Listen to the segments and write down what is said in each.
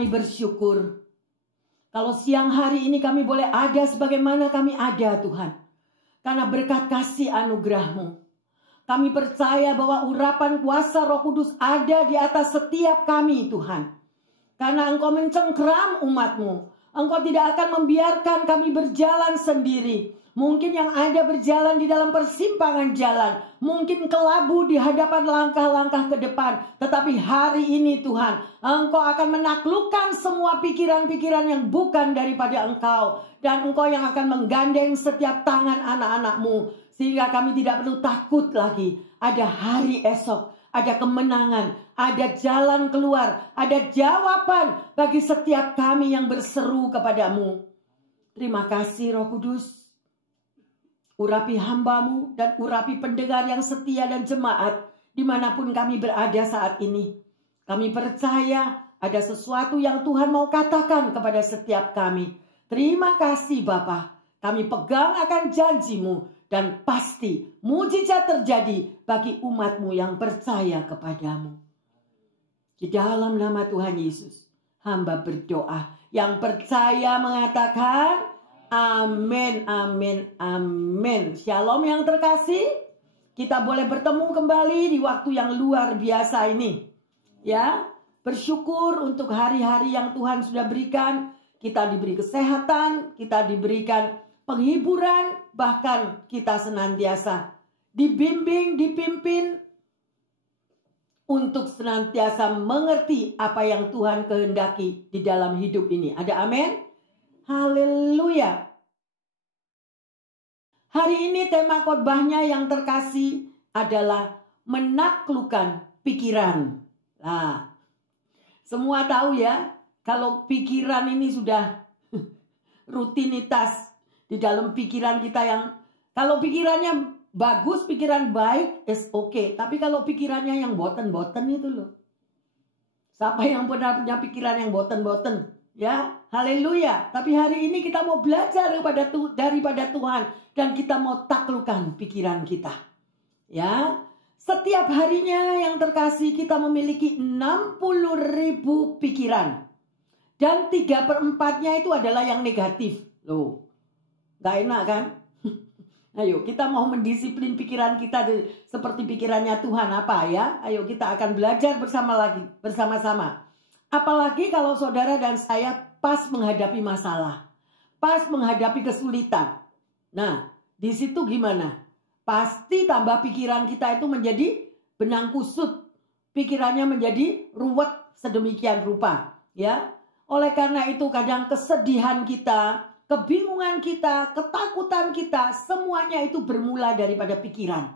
kami bersyukur. Kalau siang hari ini kami boleh ada sebagaimana kami ada Tuhan. Karena berkat kasih anugerah-Mu. Kami percaya bahwa urapan kuasa Roh Kudus ada di atas setiap kami Tuhan. Karena Engkau mencengkeram umat-Mu. Engkau tidak akan membiarkan kami berjalan sendiri. Mungkin yang ada berjalan di dalam persimpangan jalan. Mungkin kelabu di hadapan langkah-langkah ke depan. Tetapi hari ini Tuhan, Engkau akan menaklukkan semua pikiran-pikiran yang bukan daripada Engkau. Dan Engkau yang akan menggandeng setiap tangan anak-anak-Mu. Sehingga kami tidak perlu takut lagi. Ada hari esok, ada kemenangan, ada jalan keluar, ada jawaban bagi setiap kami yang berseru kepadamu. Terima kasih Roh Kudus. Urapi hamba-Mu dan urapi pendengar yang setia dan jemaat dimanapun kami berada saat ini. Kami percaya ada sesuatu yang Tuhan mau katakan kepada setiap kami. Terima kasih Bapa. Kami pegang akan janji-Mu dan pasti mujizat terjadi bagi umat-Mu yang percaya kepadamu. Di dalam nama Tuhan Yesus, hamba berdoa. Yang percaya mengatakan amin, amin, amin. Shalom yang terkasih. Kita boleh bertemu kembali di waktu yang luar biasa ini. Ya, bersyukur untuk hari-hari yang Tuhan sudah berikan. Kita diberi kesehatan, kita diberikan penghiburan, bahkan kita senantiasa dibimbing, dipimpin untuk senantiasa mengerti apa yang Tuhan kehendaki di dalam hidup ini. Ada amin? Haleluya. Hari ini tema khotbahnya yang terkasih adalah menaklukkan pikiran. Nah, semua tahu ya, kalau pikiran ini sudah rutinitas di dalam pikiran kita yang, kalau pikirannya bagus, pikiran baik, is okay. Tapi kalau pikirannya yang boten-boten itu loh. Siapa yang pernah punya pikiran yang boten-boten? Ya, haleluya. Tapi hari ini kita mau belajar daripada Tuhan. Dan kita mau taklukkan pikiran kita. Ya, setiap harinya yang terkasih kita memiliki 60.000 pikiran. Dan 3/4-nya itu adalah yang negatif. Loh, gak enak kan? Ayo kita mau mendisiplin pikiran kita seperti pikirannya Tuhan apa ya? Ayo kita akan belajar bersama-sama. Apalagi kalau saudara dan saya pas menghadapi masalah, pas menghadapi kesulitan. Nah, di situ gimana? Pasti tambah pikiran kita itu menjadi benang kusut. Pikirannya menjadi ruwet sedemikian rupa, ya. Oleh karena itu kadang kesedihan kita, kebingungan kita, ketakutan kita, semuanya itu bermula daripada pikiran.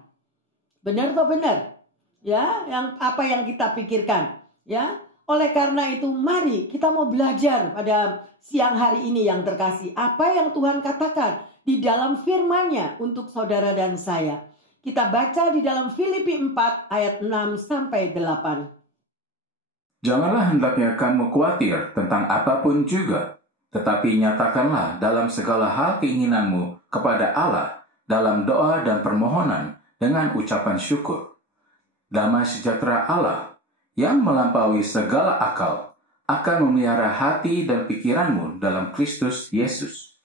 Benar atau benar? Ya, apa yang kita pikirkan, ya. Oleh karena itu mari kita mau belajar pada siang hari ini yang terkasih. Apa yang Tuhan katakan di dalam firman-Nya untuk saudara dan saya. Kita baca di dalam Filipi 4 ayat 6 sampai 8. Janganlah hendaknya kamu khawatir tentang apapun juga, tetapi nyatakanlah dalam segala hal keinginanmu kepada Allah dalam doa dan permohonan dengan ucapan syukur. Damai sejahtera Allah yang melampaui segala akal akan memelihara hati dan pikiranmu dalam Kristus Yesus.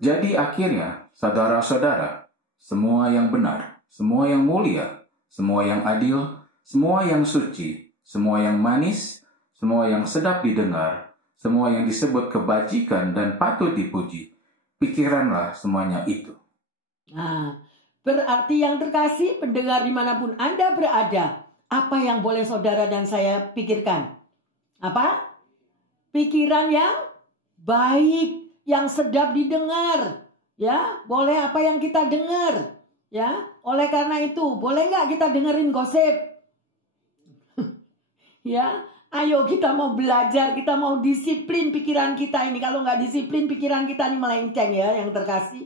Jadi akhirnya, saudara-saudara, semua yang benar, semua yang mulia, semua yang adil, semua yang suci, semua yang manis, semua yang sedap didengar, semua yang disebut kebajikan dan patut dipuji, pikiranlah semuanya itu. Nah, berarti yang terkasih, pendengar dimanapun Anda berada, apa yang boleh saudara dan saya pikirkan? Apa? Pikiran yang baik, yang sedap didengar, ya, boleh apa yang kita dengar, ya. Oleh karena itu, boleh nggak kita dengerin gosip? Ya, ayo kita mau belajar, kita mau disiplin pikiran kita ini. Kalau nggak disiplin pikiran kita ini melenceng ya, yang terkasih.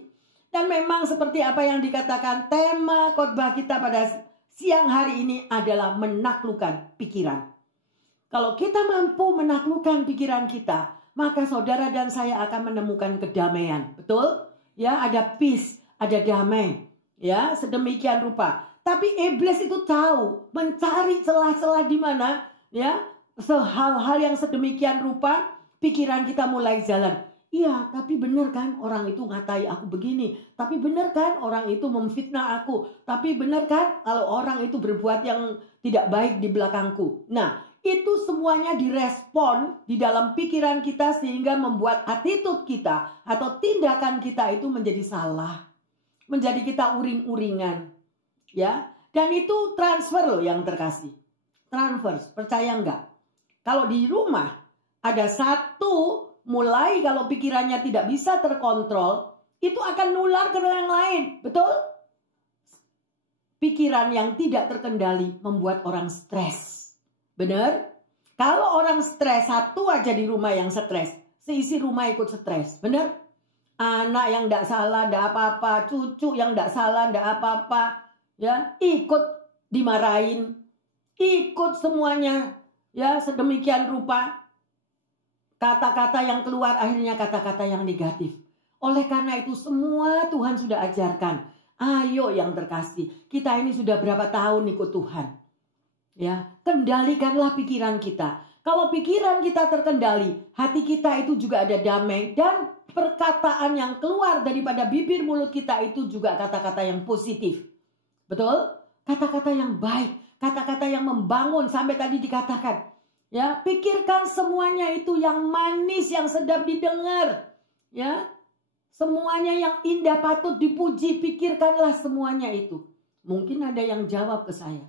Dan memang seperti apa yang dikatakan, tema khotbah kita pada siang hari ini adalah menaklukkan pikiran. Kalau kita mampu menaklukkan pikiran kita, maka saudara dan saya akan menemukan kedamaian. Betul? Ya, ada peace, ada damai. Ya, sedemikian rupa. Tapi iblis itu tahu mencari celah-celah di mana, ya, hal-hal yang sedemikian rupa, pikiran kita mulai jalan. Iya, tapi benar kan orang itu ngatai aku begini. Tapi benar kan orang itu memfitnah aku. Tapi benar kan kalau orang itu berbuat yang tidak baik di belakangku. Nah, itu semuanya direspon di dalam pikiran kita sehingga membuat attitude kita atau tindakan kita itu menjadi salah. Menjadi kita uring-uringan. Ya, dan itu transfer loh yang terkasih. Transfer, percaya enggak? Kalau di rumah ada satu mulai kalau pikirannya tidak bisa terkontrol, itu akan nular ke yang lain. Betul? Pikiran yang tidak terkendali membuat orang stres. Benar? Kalau orang stres, satu aja di rumah yang stres, seisi rumah ikut stres. Benar? Anak yang tidak salah, tidak apa-apa. Cucu yang tidak salah, tidak apa-apa. Ya, ikut dimarahin. Ikut semuanya. Ya, sedemikian rupa. Kata-kata yang keluar akhirnya kata-kata yang negatif. Oleh karena itu semua Tuhan sudah ajarkan. Ayo yang terkasih, kita ini sudah berapa tahun ikut Tuhan. Ya, kendalikanlah pikiran kita. Kalau pikiran kita terkendali, hati kita itu juga ada damai. Dan perkataan yang keluar daripada bibir mulut kita itu juga kata-kata yang positif. Betul? Kata-kata yang baik. Kata-kata yang membangun. Sampai tadi dikatakan. Ya, pikirkan semuanya itu yang manis, yang sedap didengar. Ya, semuanya yang indah patut dipuji. Pikirkanlah semuanya itu. Mungkin ada yang jawab ke saya,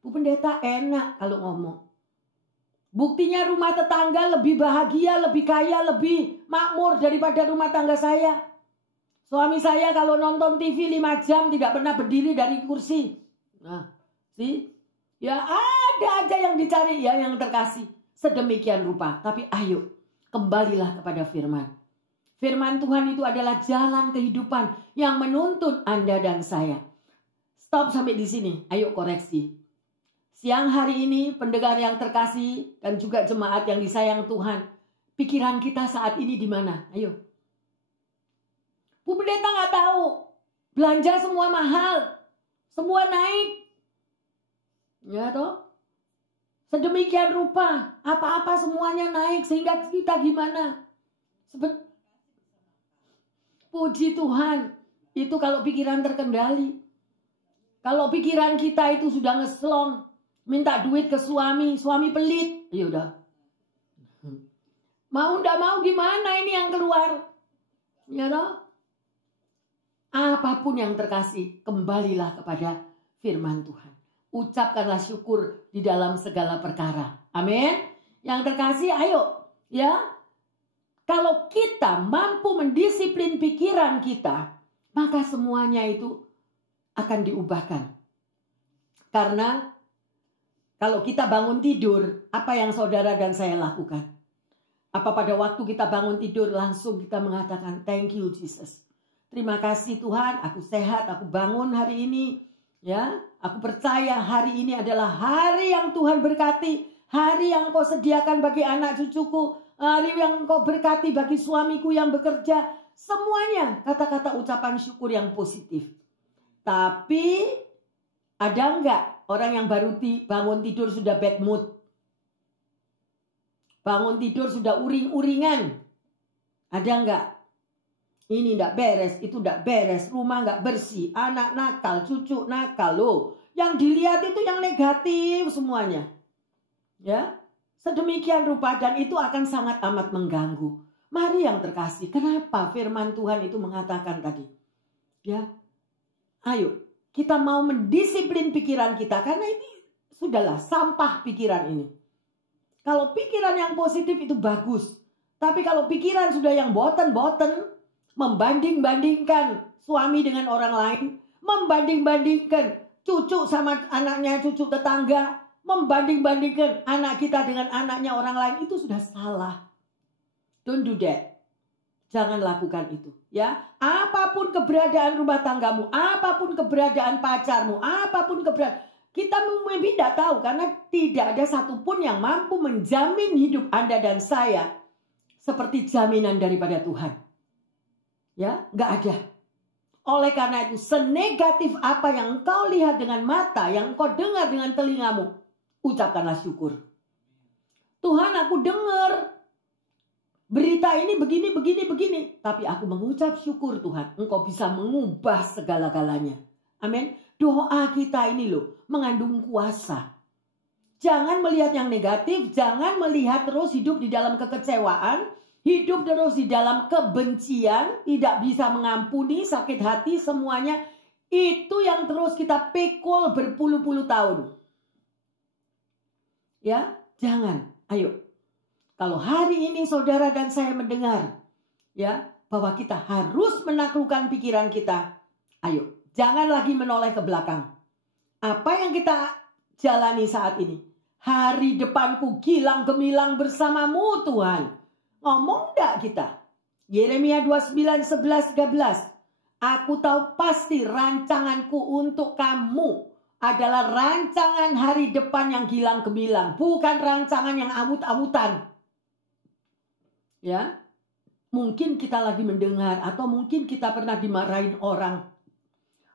Bu Pendeta enak kalau ngomong. Buktinya rumah tetangga lebih bahagia, lebih kaya, lebih makmur daripada rumah tangga saya. Suami saya kalau nonton TV 5 jam tidak pernah berdiri dari kursi. Nah, sih? Ya ada aja yang dicari ya yang terkasih. Sedemikian rupa. Tapi ayo kembalilah kepada firman. Firman Tuhan itu adalah jalan kehidupan yang menuntun Anda dan saya. Stop sampai di sini. Ayo koreksi. Siang hari ini pendengar yang terkasih dan juga jemaat yang disayang Tuhan. Pikiran kita saat ini di mana? Ayo. Bu Pendeta nggak tahu. Belanja semua mahal. Semua naik. Ya toh? Sedemikian rupa, apa-apa semuanya naik sehingga kita gimana? Puji Tuhan, itu kalau pikiran terkendali. Kalau pikiran kita itu sudah ngeslong, minta duit ke suami, suami pelit, ya udah. Mau ndak mau gimana ini yang keluar? Ya toh? Apapun yang terkasih, kembalilah kepada firman Tuhan. Ucapkanlah syukur di dalam segala perkara. Amin. Yang terkasih, ayo. Ya. Kalau kita mampu mendisiplin pikiran kita, maka semuanya itu akan diubahkan. Karena kalau kita bangun tidur, apa yang saudara dan saya lakukan? Apa pada waktu kita bangun tidur langsung kita mengatakan, thank you Jesus. Terima kasih Tuhan, aku sehat, aku bangun hari ini. Ya, aku percaya hari ini adalah hari yang Tuhan berkati, hari yang Engkau sediakan bagi anak cucuku, hari yang Engkau berkati bagi suamiku yang bekerja. Semuanya kata-kata ucapan syukur yang positif. Tapi ada enggak orang yang baru bangun tidur sudah bad mood? Bangun tidur sudah uring-uringan? Ada enggak? Ini enggak beres, itu enggak beres, rumah enggak bersih, anak nakal, cucu nakal loh. Yang dilihat itu yang negatif semuanya. Ya, sedemikian rupa dan itu akan sangat amat mengganggu. Mari yang terkasih, kenapa firman Tuhan itu mengatakan tadi? Ya, ayo kita mau mendisiplin pikiran kita karena ini sudahlah sampah pikiran ini. Kalau pikiran yang positif itu bagus, tapi kalau pikiran sudah yang boten-boten, membanding-bandingkan suami dengan orang lain, membanding-bandingkan cucu sama anaknya cucu tetangga, membanding-bandingkan anak kita dengan anaknya orang lain, itu sudah salah. Don't do that. Jangan lakukan itu, ya. Apapun keberadaan rumah tanggamu, apapun keberadaan pacarmu, apapun keberadaan, kita mungkin tidak tahu karena tidak ada satupun yang mampu menjamin hidup Anda dan saya seperti jaminan daripada Tuhan. Ya, nggak ada. Oleh karena itu, senegatif apa yang engkau lihat dengan mata, yang engkau dengar dengan telingamu, ucapkanlah syukur. Tuhan, aku dengar berita ini begini. Tapi aku mengucap syukur Tuhan, Engkau bisa mengubah segala-galanya. Amin. Doa kita ini loh, mengandung kuasa. Jangan melihat yang negatif, jangan melihat terus hidup di dalam kekecewaan, hidup terus di dalam kebencian, tidak bisa mengampuni, sakit hati, semuanya. Itu yang terus kita pikul berpuluh-puluh tahun. Ya, jangan. Ayo. Kalau hari ini saudara dan saya mendengar, ya, bahwa kita harus menaklukkan pikiran kita. Ayo, jangan lagi menoleh ke belakang. Apa yang kita jalani saat ini? Hari depanku gilang gemilang bersamamu Tuhan. Ngomong enggak kita? Yeremia 29:11-13. Aku tahu pasti rancanganku untuk kamu adalah rancangan hari depan yang gilang gemilang, bukan rancangan yang awut-awutan. Ya, mungkin kita lagi mendengar atau mungkin kita pernah dimarahin orang.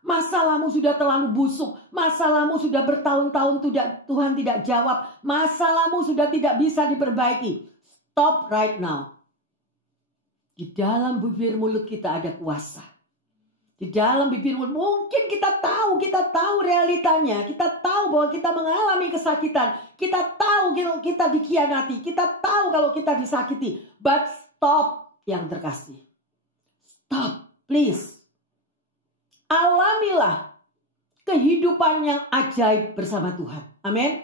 Masalahmu sudah terlalu busuk, masalahmu sudah bertahun-tahun Tuhan tidak jawab, masalahmu sudah tidak bisa diperbaiki. Stop right now. Di dalam bibir mulut kita ada kuasa. Di dalam bibir mulut mungkin kita tahu realitanya, kita tahu bahwa kita mengalami kesakitan, kita tahu kalau kita dikhianati, kita tahu kalau kita disakiti. But stop yang terkasih. Stop, please. Alamilah kehidupan yang ajaib bersama Tuhan. Amin.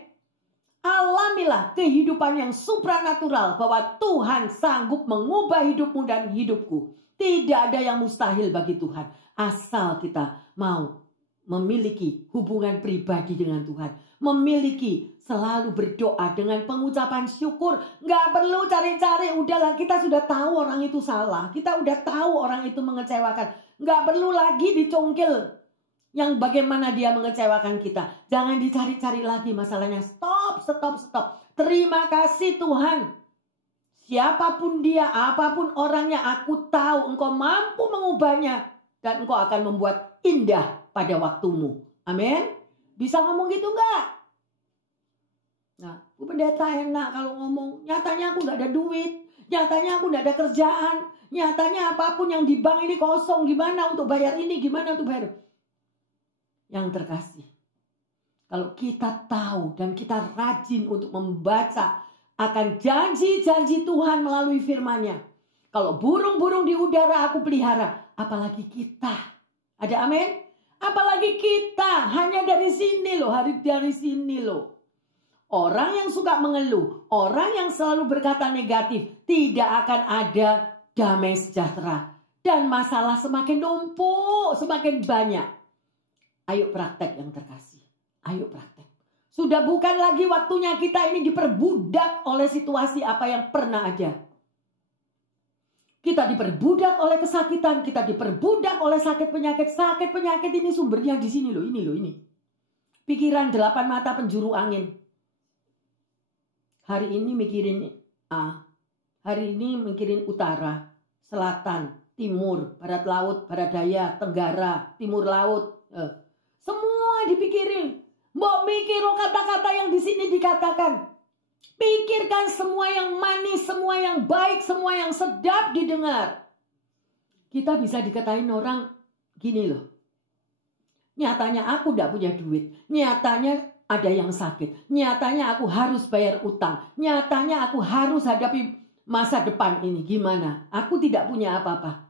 Alamilah kehidupan yang supranatural bahwa Tuhan sanggup mengubah hidupmu dan hidupku. Tidak ada yang mustahil bagi Tuhan. Asal kita mau memiliki hubungan pribadi dengan Tuhan. Memiliki selalu berdoa dengan pengucapan syukur. Nggak perlu cari-cari. Udahlah, kita sudah tahu orang itu salah. Kita udah tahu orang itu mengecewakan. Nggak perlu lagi dicongkel yang bagaimana dia mengecewakan kita. Jangan dicari-cari lagi masalahnya. Stop. Terima kasih Tuhan. Siapapun dia, apapun orangnya, aku tahu Engkau mampu mengubahnya. Dan Engkau akan membuat indah pada waktumu. Amin. Bisa ngomong gitu enggak? Nah, Bu Pendeta enak kalau ngomong. Nyatanya aku nggak ada duit. Nyatanya aku nggak ada kerjaan. Nyatanya apapun yang di bank ini kosong. Gimana untuk bayar ini? Gimana untuk bayar? Yang terkasih. Kalau kita tahu dan kita rajin untuk membaca akan janji-janji Tuhan melalui firman-Nya. Kalau burung-burung di udara aku pelihara. Apalagi kita. Ada amin? Apalagi kita. Hanya dari sini loh. Dari sini loh. Orang yang suka mengeluh. Orang yang selalu berkata negatif. Tidak akan ada damai sejahtera. Dan masalah semakin numpuk. Semakin banyak. Ayo praktek yang terkasih. Ayo praktek. Sudah bukan lagi waktunya kita ini diperbudak oleh situasi apa yang pernah ada. Kita diperbudak oleh kesakitan, kita diperbudak oleh sakit penyakit. Sakit penyakit ini sumbernya di sini loh, ini. Pikiran 8 mata penjuru angin. Hari ini mikirin A, hari ini mikirin utara, selatan, timur, barat laut, barat daya, tenggara, timur laut. Semua dipikirin. Mbok mikir kata-kata yang di sini dikatakan. Pikirkan semua yang manis, semua yang baik, semua yang sedap didengar. Kita bisa dikatain orang gini loh. Nyatanya aku tidak punya duit. Nyatanya ada yang sakit. Nyatanya aku harus bayar utang. Nyatanya aku harus hadapi masa depan ini. Gimana? Aku tidak punya apa-apa.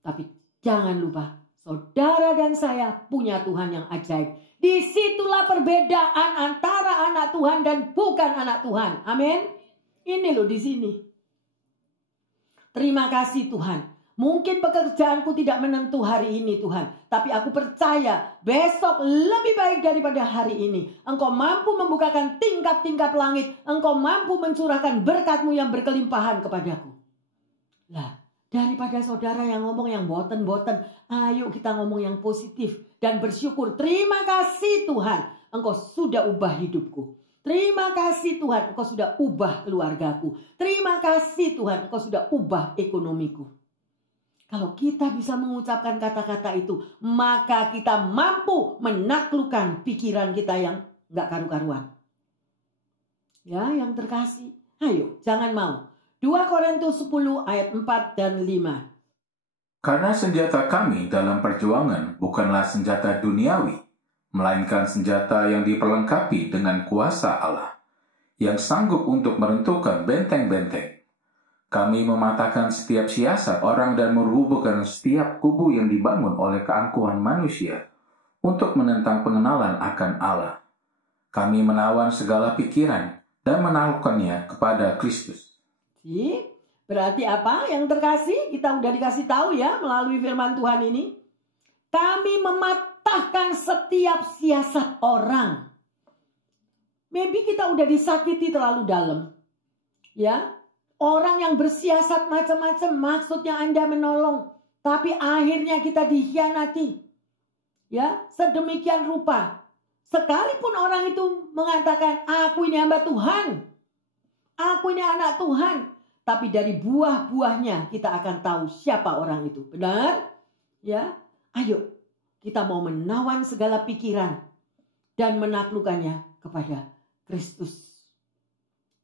Tapi jangan lupa, saudara dan saya punya Tuhan yang ajaib. Disitulah perbedaan antara anak Tuhan dan bukan anak Tuhan. Amin. Ini loh di sini. Terima kasih Tuhan. Mungkin pekerjaanku tidak menentu hari ini Tuhan. Tapi aku percaya besok lebih baik daripada hari ini. Engkau mampu membukakan tingkap-tingkap langit. Engkau mampu mencurahkan berkat-Mu yang berkelimpahan kepadaku. Lah, daripada saudara yang ngomong yang boten-boten. Ayo kita ngomong yang positif. Dan bersyukur. Terima kasih Tuhan. Engkau sudah ubah hidupku. Terima kasih Tuhan. Engkau sudah ubah keluargaku. Terima kasih Tuhan. Engkau sudah ubah ekonomiku. Kalau kita bisa mengucapkan kata-kata itu. Maka kita mampu menaklukkan pikiran kita yang gak karu-karuan. Ya, yang terkasih. Ayo, jangan mau. 2 Korintus 10 ayat 4 dan 5. Karena senjata kami dalam perjuangan bukanlah senjata duniawi, melainkan senjata yang diperlengkapi dengan kuasa Allah, yang sanggup untuk meruntuhkan benteng-benteng. Kami mematahkan setiap siasat orang dan merubuhkan setiap kubu yang dibangun oleh keangkuhan manusia untuk menentang pengenalan akan Allah. Kami menawan segala pikiran dan menaklukkannya kepada Kristus. Berarti apa yang terkasih? Kita udah dikasih tahu ya melalui firman Tuhan ini. Kami mematahkan setiap siasat orang. Maybe kita udah disakiti terlalu dalam. Ya, orang yang bersiasat macam-macam, maksudnya Anda menolong, tapi akhirnya kita dikhianati. Ya, sedemikian rupa. Sekalipun orang itu mengatakan, aku ini hamba Tuhan, aku ini anak Tuhan. Tapi dari buah-buahnya kita akan tahu siapa orang itu. Benar? Ya, ayo kita mau menawan segala pikiran dan menaklukkannya kepada Kristus.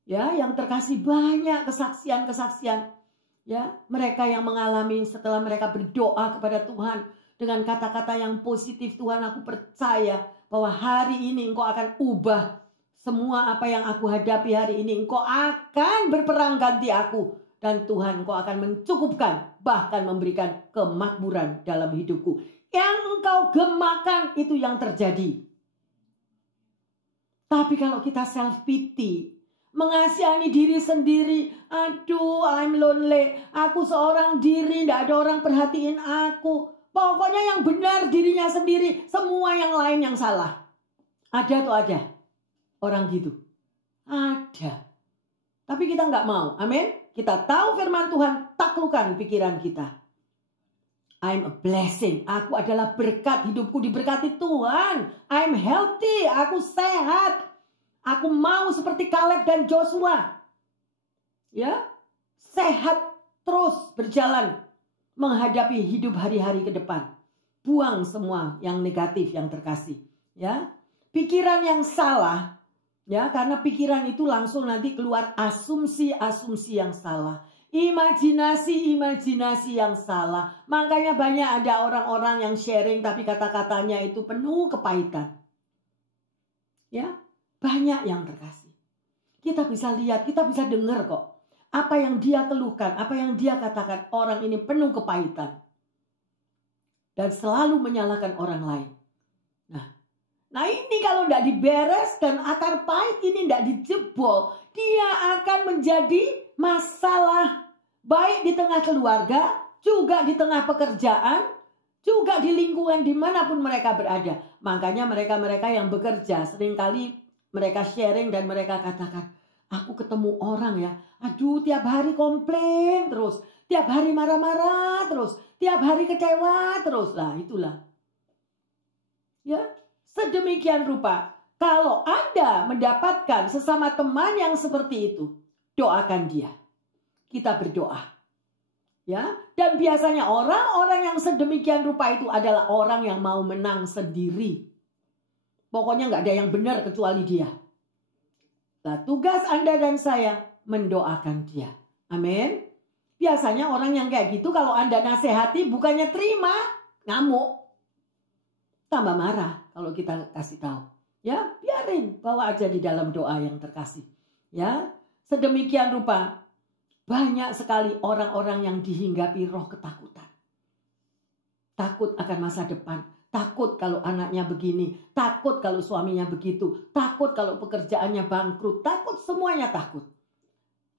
Ya, yang terkasih banyak kesaksian-kesaksian. Ya, mereka yang mengalami setelah mereka berdoa kepada Tuhan dengan kata-kata yang positif, Tuhan aku percaya bahwa hari ini Engkau akan ubah semua apa yang aku hadapi hari ini. Engkau akan berperang ganti aku. Dan Tuhan Engkau akan mencukupkan. Bahkan memberikan kemakmuran dalam hidupku. Yang Engkau gemakan itu yang terjadi. Tapi kalau kita self pity, mengasihani diri sendiri. Aduh, I'm lonely. Aku seorang diri, tidak ada orang perhatiin aku. Pokoknya yang benar dirinya sendiri. Semua yang lain yang salah. Ada tuh ada. Orang gitu. Ada. Tapi kita nggak mau. Amin. Kita tahu firman Tuhan. Taklukkan pikiran kita. I'm a blessing. Aku adalah berkat. Hidupku diberkati Tuhan. I'm healthy. Aku sehat. Aku mau seperti Caleb dan Joshua. Ya. Sehat terus berjalan. Menghadapi hidup hari-hari ke depan. Buang semua yang negatif yang terkasih. Ya. Pikiran yang salah. Ya, karena pikiran itu langsung nanti keluar asumsi-asumsi yang salah. Imajinasi-imajinasi yang salah. Makanya banyak ada orang-orang yang sharing tapi kata-katanya itu penuh kepahitan. Ya, banyak yang terkasih. Kita bisa lihat, kita bisa dengar kok. Apa yang dia keluhkan, apa yang dia katakan, orang ini penuh kepahitan. Dan selalu menyalahkan orang lain. Nah ini kalau tidak diberes dan akar pahit ini tidak dijebol, dia akan menjadi masalah. Baik di tengah keluarga, juga di tengah pekerjaan, juga di lingkungan dimanapun mereka berada. Makanya mereka-mereka yang bekerja, seringkali mereka sharing dan mereka katakan, aku ketemu orang ya, aduh tiap hari komplain terus, tiap hari marah-marah terus, tiap hari kecewa terus. Lah itulah. Ya. Sedemikian rupa, kalau Anda mendapatkan sesama teman yang seperti itu, doakan dia. Kita berdoa. Ya, dan biasanya orang-orang yang sedemikian rupa itu adalah orang yang mau menang sendiri. Pokoknya nggak ada yang benar kecuali dia. Nah, tugas Anda dan saya mendoakan dia. Amin. Biasanya orang yang kayak gitu kalau Anda nasihati bukannya terima, ngamuk. Tambah marah kalau kita kasih tahu. Ya, biarin, bawa aja di dalam doa yang terkasih. Ya, sedemikian rupa banyak sekali orang-orang yang dihinggapi roh ketakutan. Takut akan masa depan, takut kalau anaknya begini, takut kalau suaminya begitu, takut kalau pekerjaannya bangkrut, takut semuanya takut.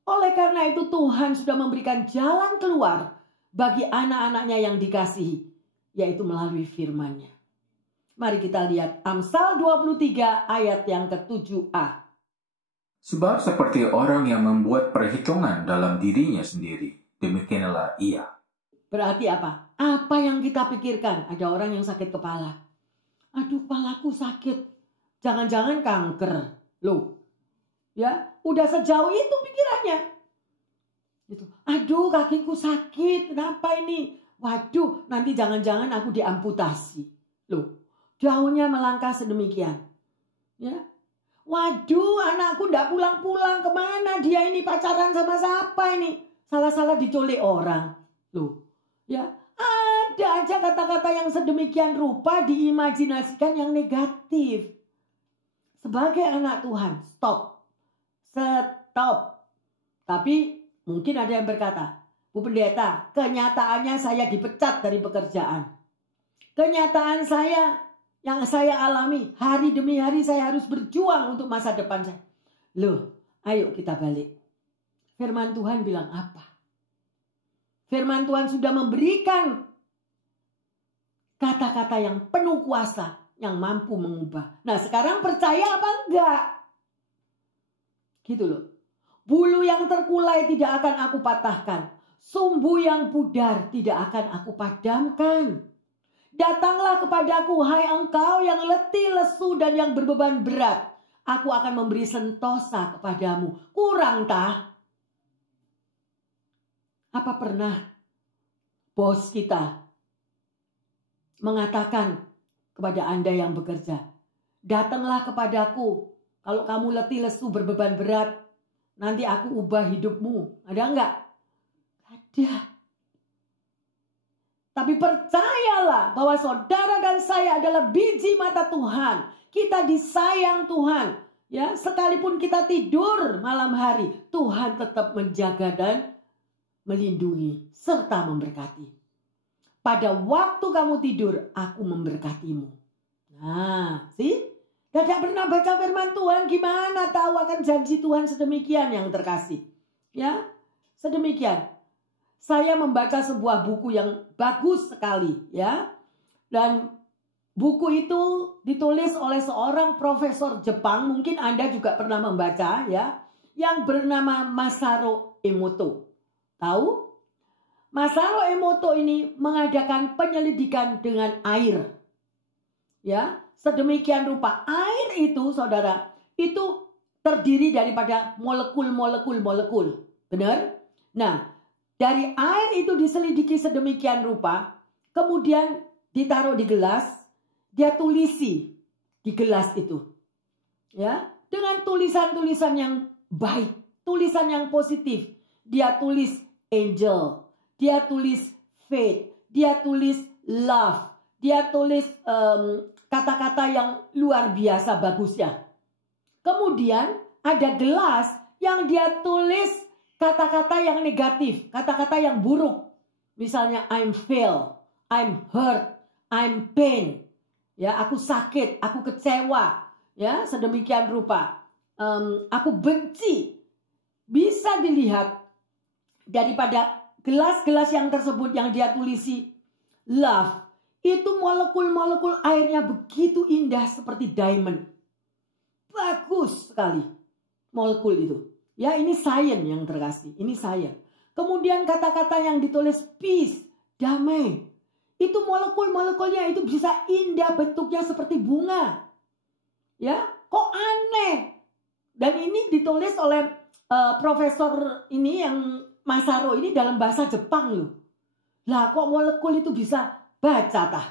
Oleh karena itu Tuhan sudah memberikan jalan keluar bagi anak-anaknya yang dikasihi, yaitu melalui firman-Nya. Mari kita lihat Amsal 23 ayat yang ke-7a. Sebab seperti orang yang membuat perhitungan dalam dirinya sendiri, demikianlah ia. Berarti apa? Apa yang kita pikirkan? Ada orang yang sakit kepala. Aduh, kepalaku sakit. Jangan-jangan kanker. Loh. Ya, udah sejauh itu pikirannya. Gitu. Aduh, kakiku sakit. Kenapa ini? Waduh, nanti jangan-jangan aku diamputasi. Loh. Jauhnya melangkah sedemikian. Ya. Waduh, anakku ndak pulang-pulang, kemana dia ini, pacaran sama siapa ini? Salah-salah diculik orang. Loh, ya ada aja kata-kata yang sedemikian rupa diimajinasikan yang negatif. Sebagai anak Tuhan, stop. Tapi mungkin ada yang berkata, Bu Pendeta, kenyataannya saya dipecat dari pekerjaan. Kenyataan saya yang saya alami, hari demi hari saya harus berjuang untuk masa depan saya. Loh, ayo kita balik. Firman Tuhan bilang apa? Firman Tuhan sudah memberikan kata-kata yang penuh kuasa, yang mampu mengubah. Nah, sekarang percaya apa enggak? Gitu loh. Bulu yang terkulai tidak akan aku patahkan. Sumbu yang pudar tidak akan aku padamkan. Datanglah kepadaku, hai engkau yang letih, lesu, dan yang berbeban berat. Aku akan memberi sentosa kepadamu. Kurang tah? Apa pernah bos kita mengatakan kepada Anda yang bekerja, datanglah kepadaku, kalau kamu letih, lesu, berbeban berat, nanti aku ubah hidupmu. Ada enggak? Ada. Tapi percayalah bahwa saudara dan saya adalah biji mata Tuhan. Kita disayang Tuhan. Ya, sekalipun kita tidur malam hari, Tuhan tetap menjaga dan melindungi serta memberkati. Pada waktu kamu tidur, aku memberkatimu. Nah, tidak pernah baca firman Tuhan, gimana tahu akan janji Tuhan sedemikian yang terkasih. Ya, sedemikian. Saya membaca sebuah buku yang bagus sekali, ya. Dan buku itu ditulis oleh seorang profesor Jepang, mungkin Anda juga pernah membaca, ya, yang bernama Masaru Emoto. Tahu? Masaru Emoto ini mengadakan penyelidikan dengan air. Ya, sedemikian rupa air itu, saudara, itu terdiri daripada molekul. Benar? Nah, dari air itu diselidiki sedemikian rupa, kemudian ditaruh di gelas, dia tulisi di gelas itu. Ya, dengan tulisan-tulisan yang baik, tulisan yang positif. Dia tulis angel, dia tulis faith, dia tulis love, dia tulis kata-kata yang luar biasa bagusnya. Kemudian ada gelas yang dia tulis kata-kata yang negatif, kata-kata yang buruk. Misalnya I'm fail, I'm hurt, I'm pain. Ya, aku sakit, aku kecewa. Ya, sedemikian rupa. Aku benci. Bisa dilihat daripada gelas-gelas yang tersebut yang dia tulisi love. Itu molekul-molekul airnya begitu indah seperti diamond. Bagus sekali molekul itu. Ya, ini sains yang terkasih. Ini sains. Kemudian kata-kata yang ditulis peace, damai. Itu molekul-molekulnya itu bisa indah, bentuknya seperti bunga. Ya, kok aneh. Dan ini ditulis oleh profesor ini yang Masaru ini dalam bahasa Jepang loh. Lah, kok molekul itu bisa baca tah?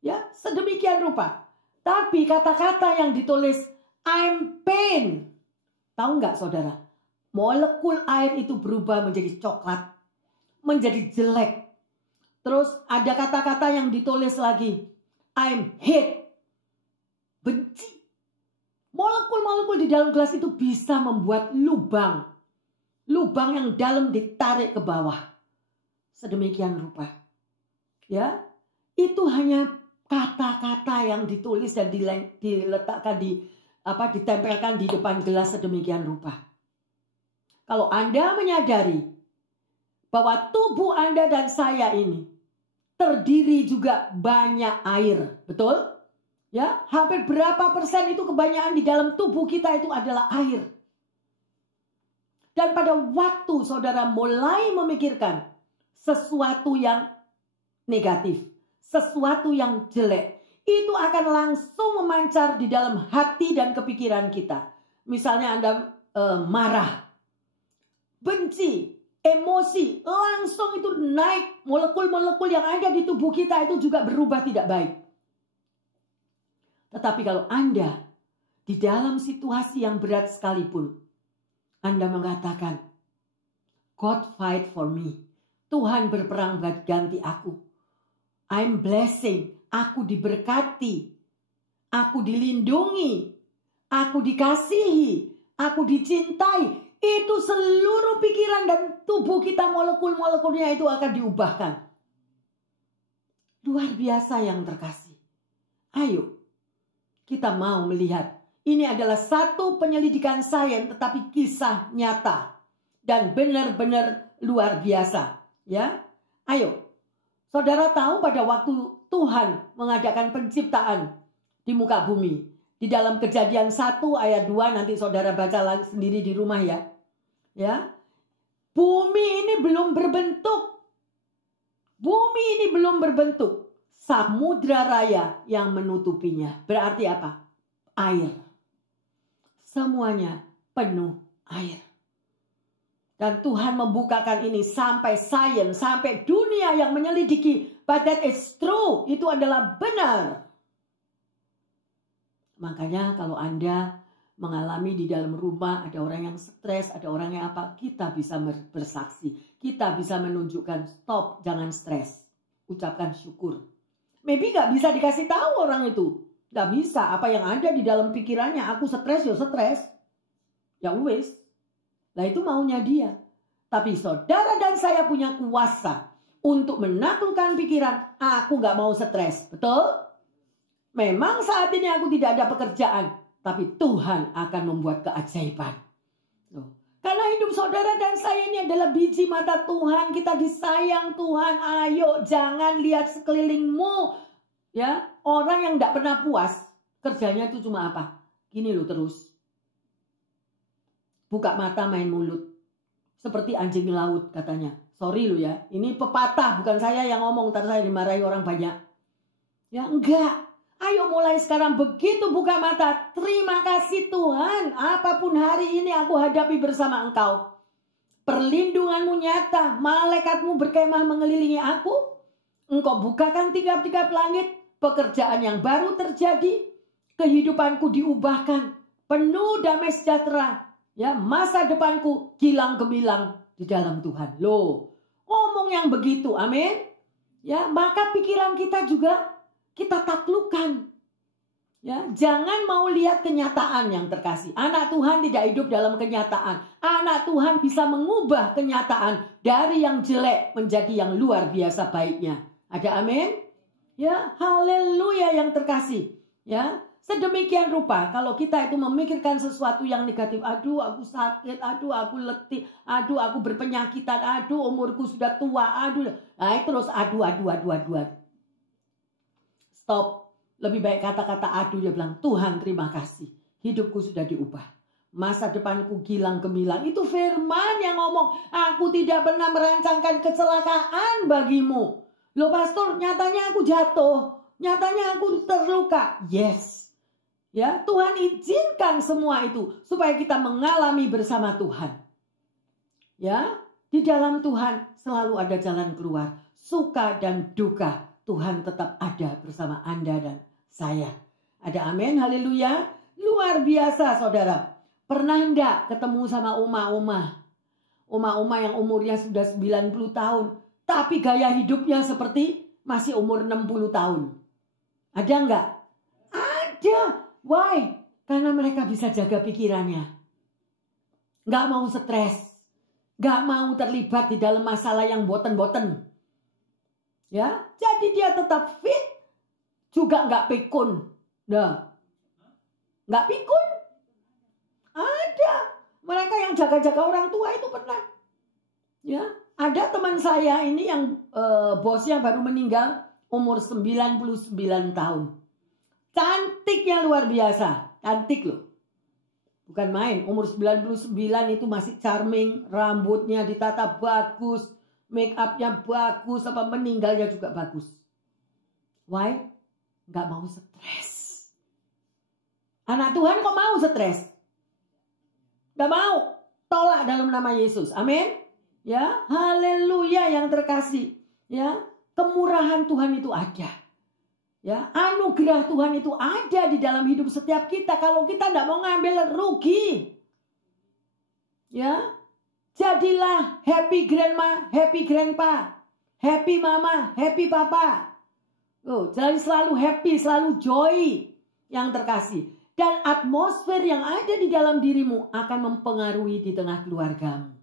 Ya, sedemikian rupa. Tapi kata-kata yang ditulis I'm pain. Tahu nggak saudara? Molekul air itu berubah menjadi coklat. Menjadi jelek. Terus ada kata-kata yang ditulis lagi. I'm hate. Benci. Molekul-molekul di dalam gelas itu bisa membuat lubang. Lubang yang dalam ditarik ke bawah. Sedemikian rupa. Ya, itu hanya kata-kata yang ditulis dan diletakkan ditempelkan di depan gelas sedemikian rupa. Kalau Anda menyadari bahwa tubuh Anda dan saya ini terdiri juga banyak air, betul? Ya, hampir berapa persen itu kebanyakan di dalam tubuh kita itu adalah air. Dan pada waktu saudara mulai memikirkan sesuatu yang negatif, sesuatu yang jelek, itu akan langsung memancar di dalam hati dan kepikiran kita. Misalnya Anda marah, benci, emosi, langsung itu naik. Molekul-molekul yang ada di tubuh kita itu juga berubah tidak baik. Tetapi kalau Anda Di dalam situasi yang berat sekalipun, Anda mengatakan, God fight for me. Tuhan berperang ganti aku. I'm blessing. Aku diberkati. Aku dilindungi. Aku dikasihi. Aku dicintai. Itu seluruh pikiran dan tubuh kita, molekul-molekulnya itu akan diubahkan. Luar biasa yang terkasih. Ayo, kita mau melihat. Ini adalah satu penyelidikan sains, tetapi kisah nyata. Dan benar-benar luar biasa. Ya, ayo. Saudara tahu pada waktu Tuhan mengadakan penciptaan di muka bumi. Di dalam Kejadian 1 ayat 2, nanti saudara baca sendiri di rumah ya. Ya, bumi ini belum berbentuk. Bumi ini belum berbentuk. Samudra raya yang menutupinya. Berarti apa? Air. Semuanya penuh air. Dan Tuhan membukakan ini sampai sains, sampai dunia yang menyelidiki. But that is true. Itu adalah benar. Makanya kalau Anda mengalami di dalam rumah, ada orang yang stres, ada orang yang apa, kita bisa bersaksi. Kita bisa menunjukkan, stop, jangan stres. Ucapkan syukur. Maybe gak bisa dikasih tahu orang itu. Gak bisa, apa yang ada di dalam pikirannya, aku stres, ya stres. Ya wes. Nah itu maunya dia. Tapi saudara dan saya punya kuasa untuk menaklukkan pikiran, aku gak mau stres. Betul? Memang saat ini aku tidak ada pekerjaan, tapi Tuhan akan membuat keajaiban. Karena hidup saudara dan saya ini adalah biji mata Tuhan. Kita disayang Tuhan. Ayo jangan lihat sekelilingmu. Ya, orang yang tidak pernah puas, kerjanya itu cuma apa? Gini loh terus. Buka mata main mulut. Seperti anjing laut katanya. Sorry loh ya. Ini pepatah, bukan saya yang ngomong. Ntar saya dimarahi orang banyak. Ya enggak. Ayo mulai sekarang begitu buka mata. Terima kasih Tuhan. Apapun hari ini aku hadapi bersama Engkau. Perlindunganmu nyata. Malaikatmu berkemah mengelilingi aku. Engkau bukakan tiga-tiga langit. Pekerjaan yang baru terjadi. Kehidupanku diubahkan. Penuh damai sejahtera. Ya, masa depanku gilang gemilang di dalam Tuhan. Loh, ngomong yang begitu. Amin. Ya, maka pikiran kita juga kita taklukkan. Ya, jangan mau lihat kenyataan yang terkasih. Anak Tuhan tidak hidup dalam kenyataan. Anak Tuhan bisa mengubah kenyataan dari yang jelek menjadi yang luar biasa baiknya. Ada amin? Ya, haleluya yang terkasih. Ya, sedemikian rupa kalau kita itu memikirkan sesuatu yang negatif. Aduh, aku sakit. Aduh, aku letih. Aduh, aku berpenyakitan. Aduh, umurku sudah tua. Aduh, nah, terus aduh. Stop. Lebih baik kata-kata aduh, dia bilang, Tuhan terima kasih. Hidupku sudah diubah. Masa depanku gilang gemilang. Itu firman yang ngomong. Aku tidak pernah merancangkan kecelakaan bagimu. Loh pastor, nyatanya aku jatuh. Nyatanya aku terluka. Yes. Ya, Tuhan izinkan semua itu. Supaya kita mengalami bersama Tuhan. Ya, di dalam Tuhan selalu ada jalan keluar. Suka dan duka. Tuhan tetap ada bersama Anda dan saya. Ada amin, haleluya. Luar biasa saudara. Pernah enggak ketemu sama oma-oma? Oma-oma yang umurnya sudah 90 tahun. Tapi gaya hidupnya seperti masih umur 60 tahun. Ada enggak? Ada. Why? Karena mereka bisa jaga pikirannya. Enggak mau stres. Enggak mau terlibat di dalam masalah yang boten-boten. Ya, jadi dia tetap fit, juga nggak pikun. Nah, nggak pikun. Ada mereka yang jaga-jaga orang tua itu pernah. Ya, ada teman saya ini yang bosnya baru meninggal umur 99 tahun. Cantiknya luar biasa, cantik loh. Bukan main, umur 99 itu masih charming, rambutnya ditata bagus. Make up-nya bagus, apa meninggalnya juga bagus. Why? Gak mau stres. Anak Tuhan kok mau stres? Gak mau. Tolak dalam nama Yesus. Amin. Ya, haleluya yang terkasih. Ya, kemurahan Tuhan itu ada. Ya, anugerah Tuhan itu ada di dalam hidup setiap kita. Kalau kita tidak mau ngambil, rugi. Ya, jadilah happy grandma, happy grandpa, happy mama, happy papa. Jadi selalu happy, selalu joy yang terkasih. Dan atmosfer yang ada di dalam dirimu akan mempengaruhi di tengah keluargamu.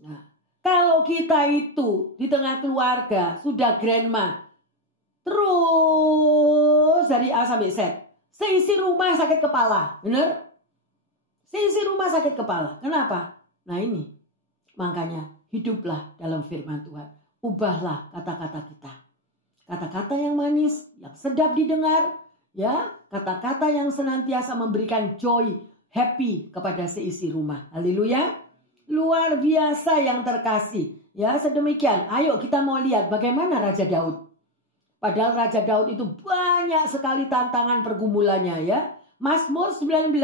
Nah, kalau kita itu di tengah keluarga sudah grandma, terus dari A sampai Z, seisi rumah sakit kepala, bener? Seisi rumah sakit kepala. Kenapa? Nah ini, makanya hiduplah dalam firman Tuhan. Ubahlah kata-kata kita. Kata-kata yang manis, yang sedap didengar, ya, kata-kata yang senantiasa memberikan joy, happy kepada seisi rumah. Haleluya. Luar biasa yang terkasih. Ya, sedemikian. Ayo kita mau lihat bagaimana Raja Daud. Padahal Raja Daud itu banyak sekali tantangan pergumulannya ya. Mazmur 19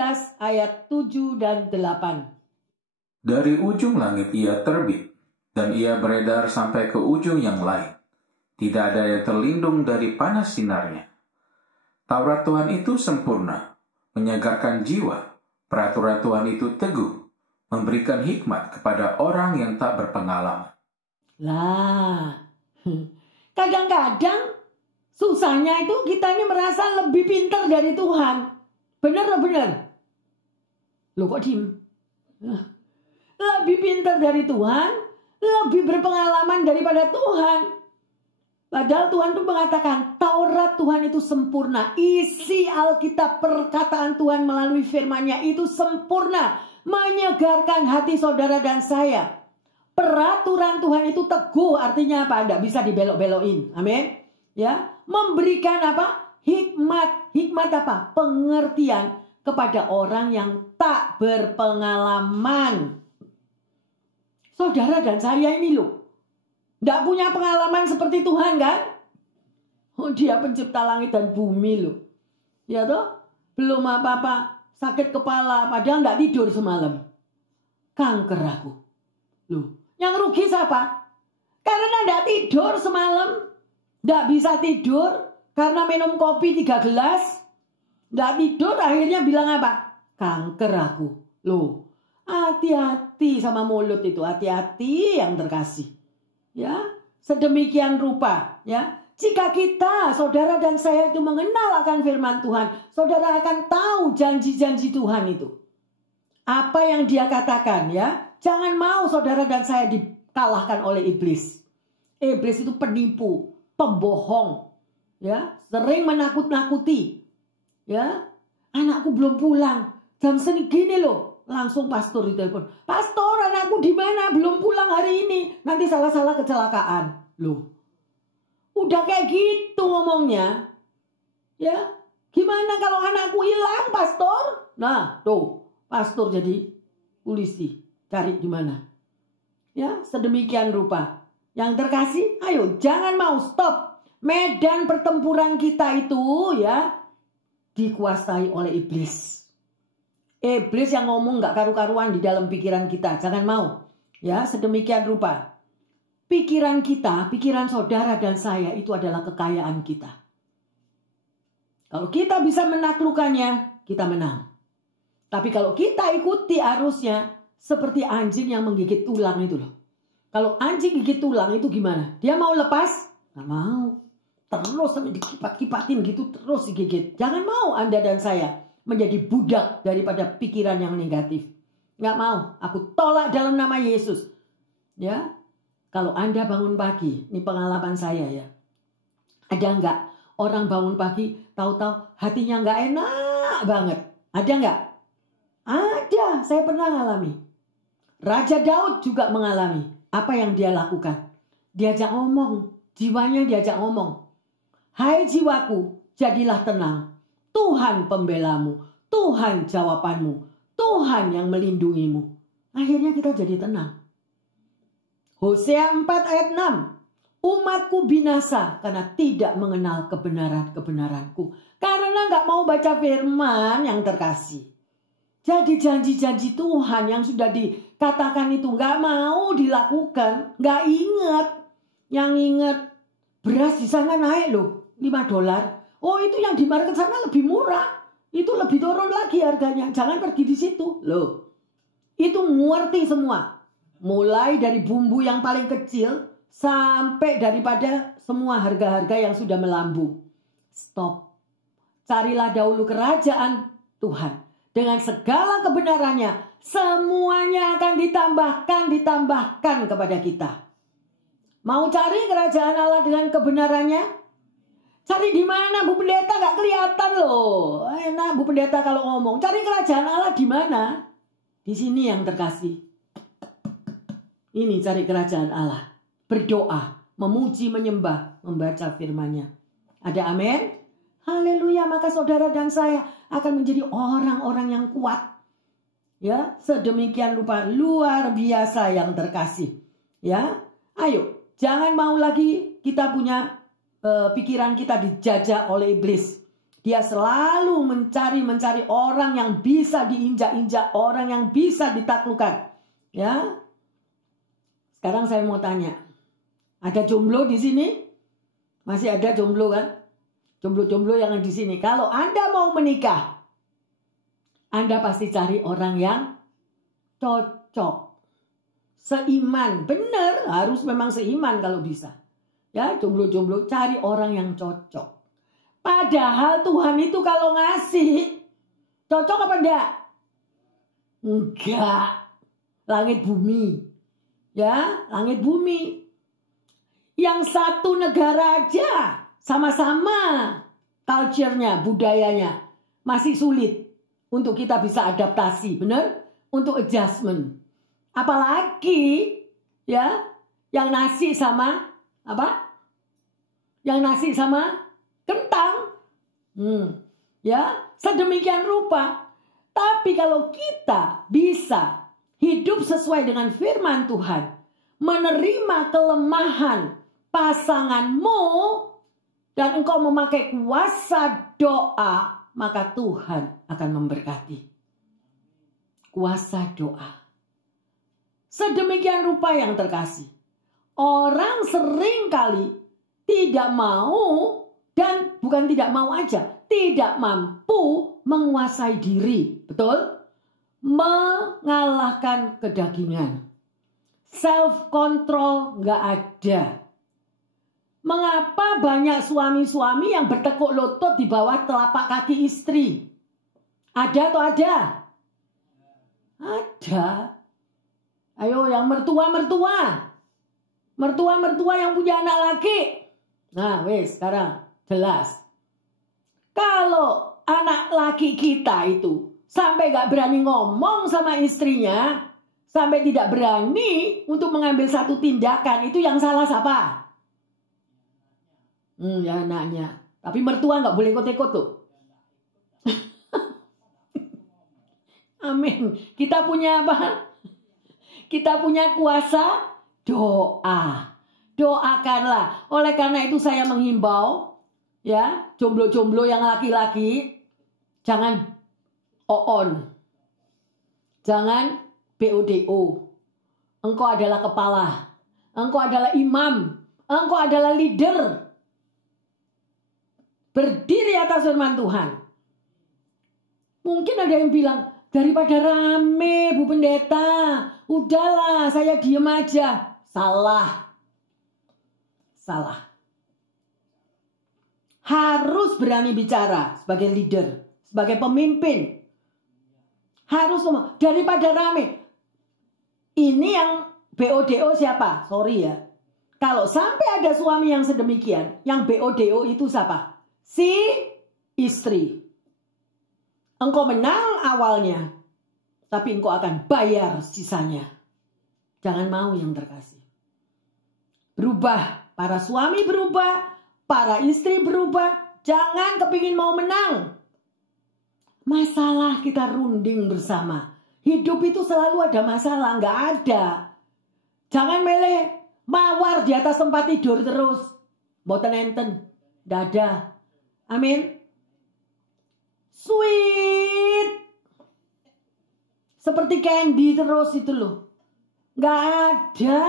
ayat 7 dan 8. Dari ujung langit ia terbit, dan ia beredar sampai ke ujung yang lain. Tidak ada yang terlindung dari panas sinarnya. Taurat Tuhan itu sempurna, menyegarkan jiwa. Peraturan Tuhan itu teguh, memberikan hikmat kepada orang yang tak berpengalaman. Lah, kadang-kadang susahnya itu kita ini merasa lebih pintar dari Tuhan. Benar. Loh kok diem? Lebih pintar dari Tuhan, lebih berpengalaman daripada Tuhan. Padahal Tuhan itu mengatakan Taurat Tuhan itu sempurna. Isi Alkitab, perkataan Tuhan melalui firman-Nya itu sempurna, menyegarkan hati saudara dan saya. Peraturan Tuhan itu teguh, artinya apa? Tidak bisa dibelok-belokin. Amin. Ya, memberikan apa? Hikmat. Hikmat apa? Pengertian kepada orang yang tak berpengalaman. Saudara dan saya ini loh, tidak punya pengalaman seperti Tuhan kan? Dia pencipta langit dan bumi loh. Ya toh? Belum apa-apa, sakit kepala, padahal tidak tidur semalam. Kanker aku. Loh, yang rugi siapa? Karena tidak tidur semalam. Tidak bisa tidur karena minum kopi 3 gelas. Tidak tidur akhirnya bilang apa? Kanker aku. Loh, hati-hati sama mulut itu. Hati-hati yang terkasih. Ya, sedemikian rupa. Ya, jika kita, saudara dan saya itu mengenal akan firman Tuhan, saudara akan tahu janji-janji Tuhan itu. Apa yang Dia katakan ya. Jangan mau saudara dan saya dikalahkan oleh iblis. Iblis itu penipu, pembohong, ya, sering menakut-nakuti, ya. Anakku belum pulang, jam segini loh, langsung pastor ditelepon. Pastor, anakku di mana? Belum pulang hari ini. Nanti salah-salah kecelakaan, loh. Udah kayak gitu ngomongnya, ya. Gimana kalau anakku hilang, pastor? Nah, tuh, pastor jadi polisi, cari di mana? Ya, sedemikian rupa. Yang terkasih, ayo jangan mau stop. Medan pertempuran kita itu ya dikuasai oleh iblis. Iblis yang ngomong gak karu-karuan di dalam pikiran kita. Jangan mau. Ya, sedemikian rupa. Pikiran kita, pikiran saudara dan saya itu adalah kekayaan kita. Kalau kita bisa menaklukkannya, kita menang. Tapi kalau kita ikuti arusnya, seperti anjing yang menggigit tulang itu loh. Kalau anjing gigit tulang itu gimana? Dia mau lepas? Nggak mau. Terus sampai dikipat-kipatin gitu, terus digigit. Jangan mau Anda dan saya menjadi budak daripada pikiran yang negatif. Nggak mau. Aku tolak dalam nama Yesus. Ya. Kalau Anda bangun pagi, ini pengalaman saya ya. Ada nggak orang bangun pagi, tahu-tahu hatinya nggak enak banget? Ada nggak? Ada. Saya pernah mengalami. Raja Daud juga mengalami. Apa yang dia lakukan? Diajak ngomong. Jiwanya diajak ngomong. Hai jiwaku, jadilah tenang. Tuhan pembelamu. Tuhan jawabanmu. Tuhan yang melindungimu. Akhirnya kita jadi tenang. Hosea 4 ayat 6. Umatku binasa karena tidak mengenal kebenaran-kebenaranku. Karena nggak mau baca firman yang terkasih. Jadi janji-janji Tuhan yang sudah dikatakan itu nggak mau dilakukan, nggak ingat. Yang ingat beras di sana naik loh. $5. Oh, itu yang di market sana lebih murah. Itu lebih turun lagi harganya. Jangan pergi di situ. Loh, itu ngerti semua. Mulai dari bumbu yang paling kecil sampai daripada semua harga-harga yang sudah melambung. Stop. Carilah dahulu kerajaan Tuhan. Dengan segala kebenarannya, semuanya akan ditambahkan kepada kita. Mau cari kerajaan Allah dengan kebenarannya? Cari di mana, Bu Pendeta? Gak kelihatan loh. Enak Bu Pendeta kalau ngomong. Cari kerajaan Allah di mana? Di sini yang terkasih. Ini cari kerajaan Allah. Berdoa, memuji, menyembah, membaca firman-Nya. Ada amin? Haleluya. Maka saudara dan saya akan menjadi orang-orang yang kuat. Ya, sedemikian rupa luar biasa yang terkasih. Ya, ayo, jangan mau lagi kita punya pikiran kita dijajah oleh iblis. Dia selalu mencari orang yang bisa diinjak-injak, orang yang bisa ditaklukkan. Ya. Sekarang saya mau tanya, ada jomblo di sini? Masih ada jomblo kan? Jomblo-jomblo yang di sini. Kalau Anda mau menikah, Anda pasti cari orang yang cocok, seiman. Benar, harus memang seiman kalau bisa. Ya, jomblo-jomblo cari orang yang cocok. Padahal Tuhan itu kalau ngasih, cocok apa enggak? Enggak. Langit bumi. Ya, langit bumi. Yang satu negara aja sama-sama culture-nya, budayanya masih sulit untuk kita bisa adaptasi, benar? Untuk adjustment. Apalagi ya, yang nasi sama apa? Yang nasi sama kentang. Ya, sedemikian rupa. Tapi kalau kita bisa hidup sesuai dengan firman Tuhan, menerima kelemahan pasanganmu, dan engkau memakai kuasa doa, maka Tuhan akan memberkati. Kuasa doa. Sedemikian rupa yang terkasih. Orang sering kali tidak mau, dan bukan tidak mau aja, tidak mampu menguasai diri. Betul? Mengalahkan kedagingan. Self control nggak ada. Mengapa banyak suami-suami yang bertekuk lutut di bawah telapak kaki istri? Ada atau ada? Ada. Ayo yang mertua-mertua. Mertua-mertua yang punya anak laki. Nah, wes sekarang jelas. Kalau anak laki kita itu sampai gak berani ngomong sama istrinya, sampai tidak berani untuk mengambil satu tindakan, itu yang salah siapa? Ya anaknya. Tapi mertua gak boleh ikut-ikut tuh. Amin. Kita punya apa? Kita punya kuasa doa. Doakanlah. Oleh karena itu saya menghimbau, ya, jomblo-jomblo yang laki-laki, jangan on. Jangan BODO. Engkau adalah kepala. Engkau adalah imam. Engkau adalah leader. Berdiri atas firman Tuhan. Mungkin ada yang bilang, daripada rame Bu Pendeta, udahlah saya diem aja. Salah. Salah. Harus berani bicara sebagai leader, sebagai pemimpin. Harus semua. Daripada rame. Ini yang BODO siapa? Sorry ya. Kalau sampai ada suami yang sedemikian, yang BODO itu siapa? Si istri. Engkau menang awalnya, tapi engkau akan bayar sisanya. Jangan mau yang terkasih. Berubah. Para suami berubah, para istri berubah. Jangan kepingin mau menang. Masalah kita runding bersama. Hidup itu selalu ada masalah, nggak ada. Jangan meleh mawar di atas tempat tidur terus. Mboten enten, nggak ada. Amin. Sweet. Seperti candy terus itu loh. Nggak ada.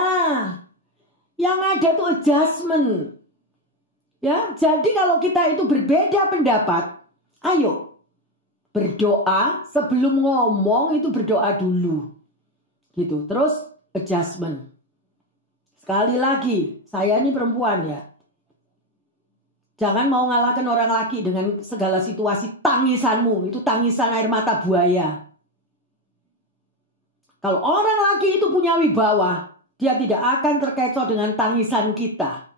Yang ada tuh adjustment. Ya, jadi kalau kita itu berbeda pendapat, ayo berdoa sebelum ngomong, itu berdoa dulu. Gitu. Terus adjustment. Sekali lagi, saya ini perempuan ya. Jangan mau ngalahkan orang laki dengan segala situasi tangisanmu. Itu tangisan air mata buaya. Kalau orang laki itu punya wibawa, dia tidak akan terkecoh dengan tangisan kita.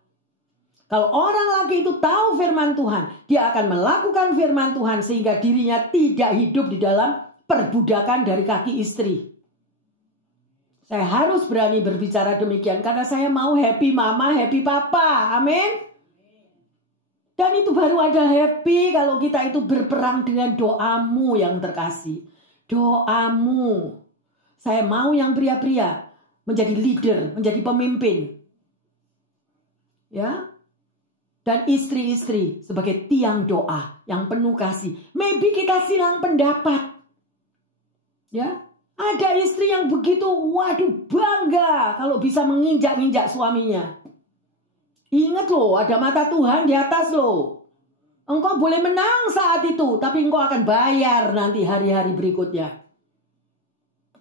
Kalau orang laki itu tahu firman Tuhan, dia akan melakukan firman Tuhan sehingga dirinya tidak hidup di dalam perbudakan dari kaki istri. Saya harus berani berbicara demikian karena saya mau happy mama, happy papa. Amin. Dan itu baru ada happy kalau kita itu berperang dengan doamu yang terkasih. Doamu. Saya mau yang pria-pria menjadi leader, menjadi pemimpin. Ya. Dan istri-istri sebagai tiang doa yang penuh kasih. Maybe kita silang pendapat. Ya. Ada istri yang begitu, waduh bangga kalau bisa menginjak-injak suaminya. Ingat loh, ada mata Tuhan di atas loh. Engkau boleh menang saat itu, tapi engkau akan bayar nanti hari-hari berikutnya.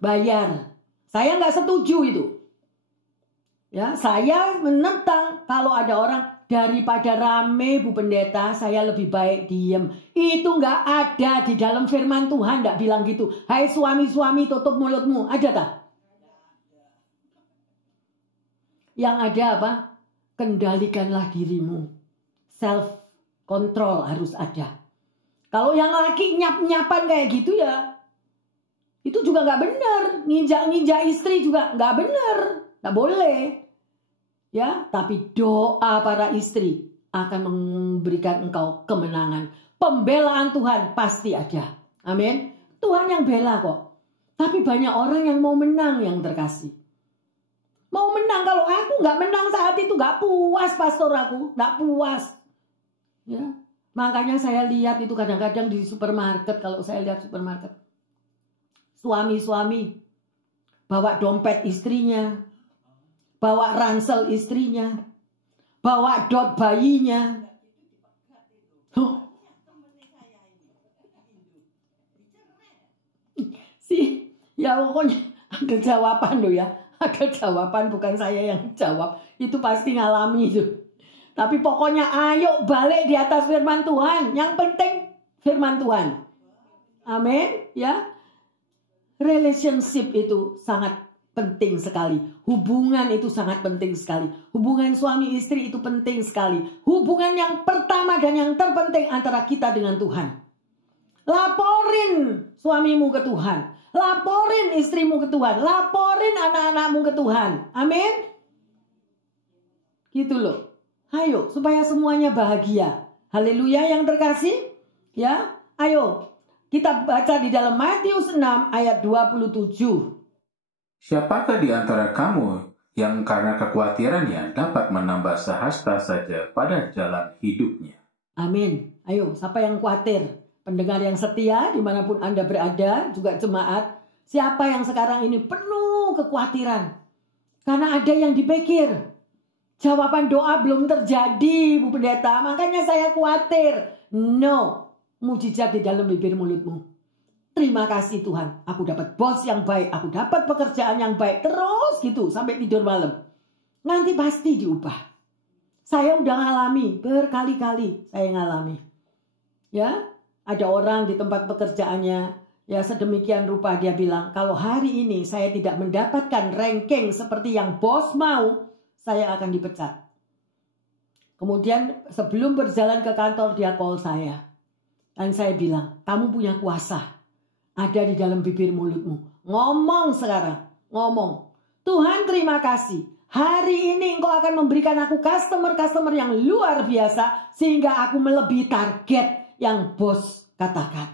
Bayar. Saya nggak setuju itu. Ya, saya menentang kalau ada orang daripada rame Bu Pendeta, saya lebih baik diem. Itu nggak ada di dalam firman Tuhan, nggak bilang gitu. Hai suami-suami tutup mulutmu, ada tak? Yang ada apa? Kendalikanlah dirimu. Self control harus ada. Kalau yang laki nyap-nyapan kayak gitu ya, itu juga nggak benar. Nginjak-nginjak istri juga nggak benar. Nggak boleh. Ya, tapi doa para istri akan memberikan engkau kemenangan. Pembelaan Tuhan pasti ada. Amin. Tuhan yang bela kok. Tapi banyak orang yang mau menang yang terkasih. Mau menang, kalau aku nggak menang saat itu nggak puas pastor aku, nggak puas. Ya, makanya saya lihat itu kadang-kadang di supermarket, kalau saya lihat supermarket, suami-suami bawa dompet istrinya, bawa ransel istrinya, bawa dot bayinya. Ya pokoknya ada jawaban loh ya. Ada jawaban, bukan saya yang jawab. Itu pasti ngalami itu. Tapi pokoknya ayo balik di atas firman Tuhan. Yang penting firman Tuhan. Amin. Ya. Relationship itu sangat penting sekali. Hubungan itu sangat penting sekali. Hubungan suami istri itu penting sekali. Hubungan yang pertama dan yang terpenting antara kita dengan Tuhan. Laporin suamimu ke Tuhan. Laporin istrimu ke Tuhan. Laporin anak-anakmu ke Tuhan. Amin. Gitu loh. Ayo supaya semuanya bahagia. Haleluya yang terkasih. Ya. Ayo kita baca di dalam Matius 6 ayat 27. Siapakah di antara kamu yang karena kekhawatirannya dapat menambah sehasta saja pada jalan hidupnya? Amin. Ayo, siapa yang khawatir? Pendengar yang setia, dimanapun Anda berada, juga jemaat, siapa yang sekarang ini penuh kekhawatiran? Karena ada yang dipikir, jawaban doa belum terjadi, Bu Pendeta, makanya saya khawatir. No, mujizat di dalam bibir mulutmu. Terima kasih Tuhan, aku dapat bos yang baik, aku dapat pekerjaan yang baik, terus gitu sampai tidur malam. Nanti pasti diubah. Saya udah ngalami, berkali-kali saya ngalami. Ya, ada orang di tempat pekerjaannya, ya sedemikian rupa dia bilang, kalau hari ini saya tidak mendapatkan ranking seperti yang bos mau, saya akan dipecat. Kemudian sebelum berjalan ke kantor dia call saya. Dan saya bilang, kamu punya kuasa. Ada di dalam bibir mulutmu. Ngomong sekarang, ngomong. Tuhan terima kasih. Hari ini engkau akan memberikan aku customer-customer yang luar biasa. Sehingga aku melebihi target yang bos katakan.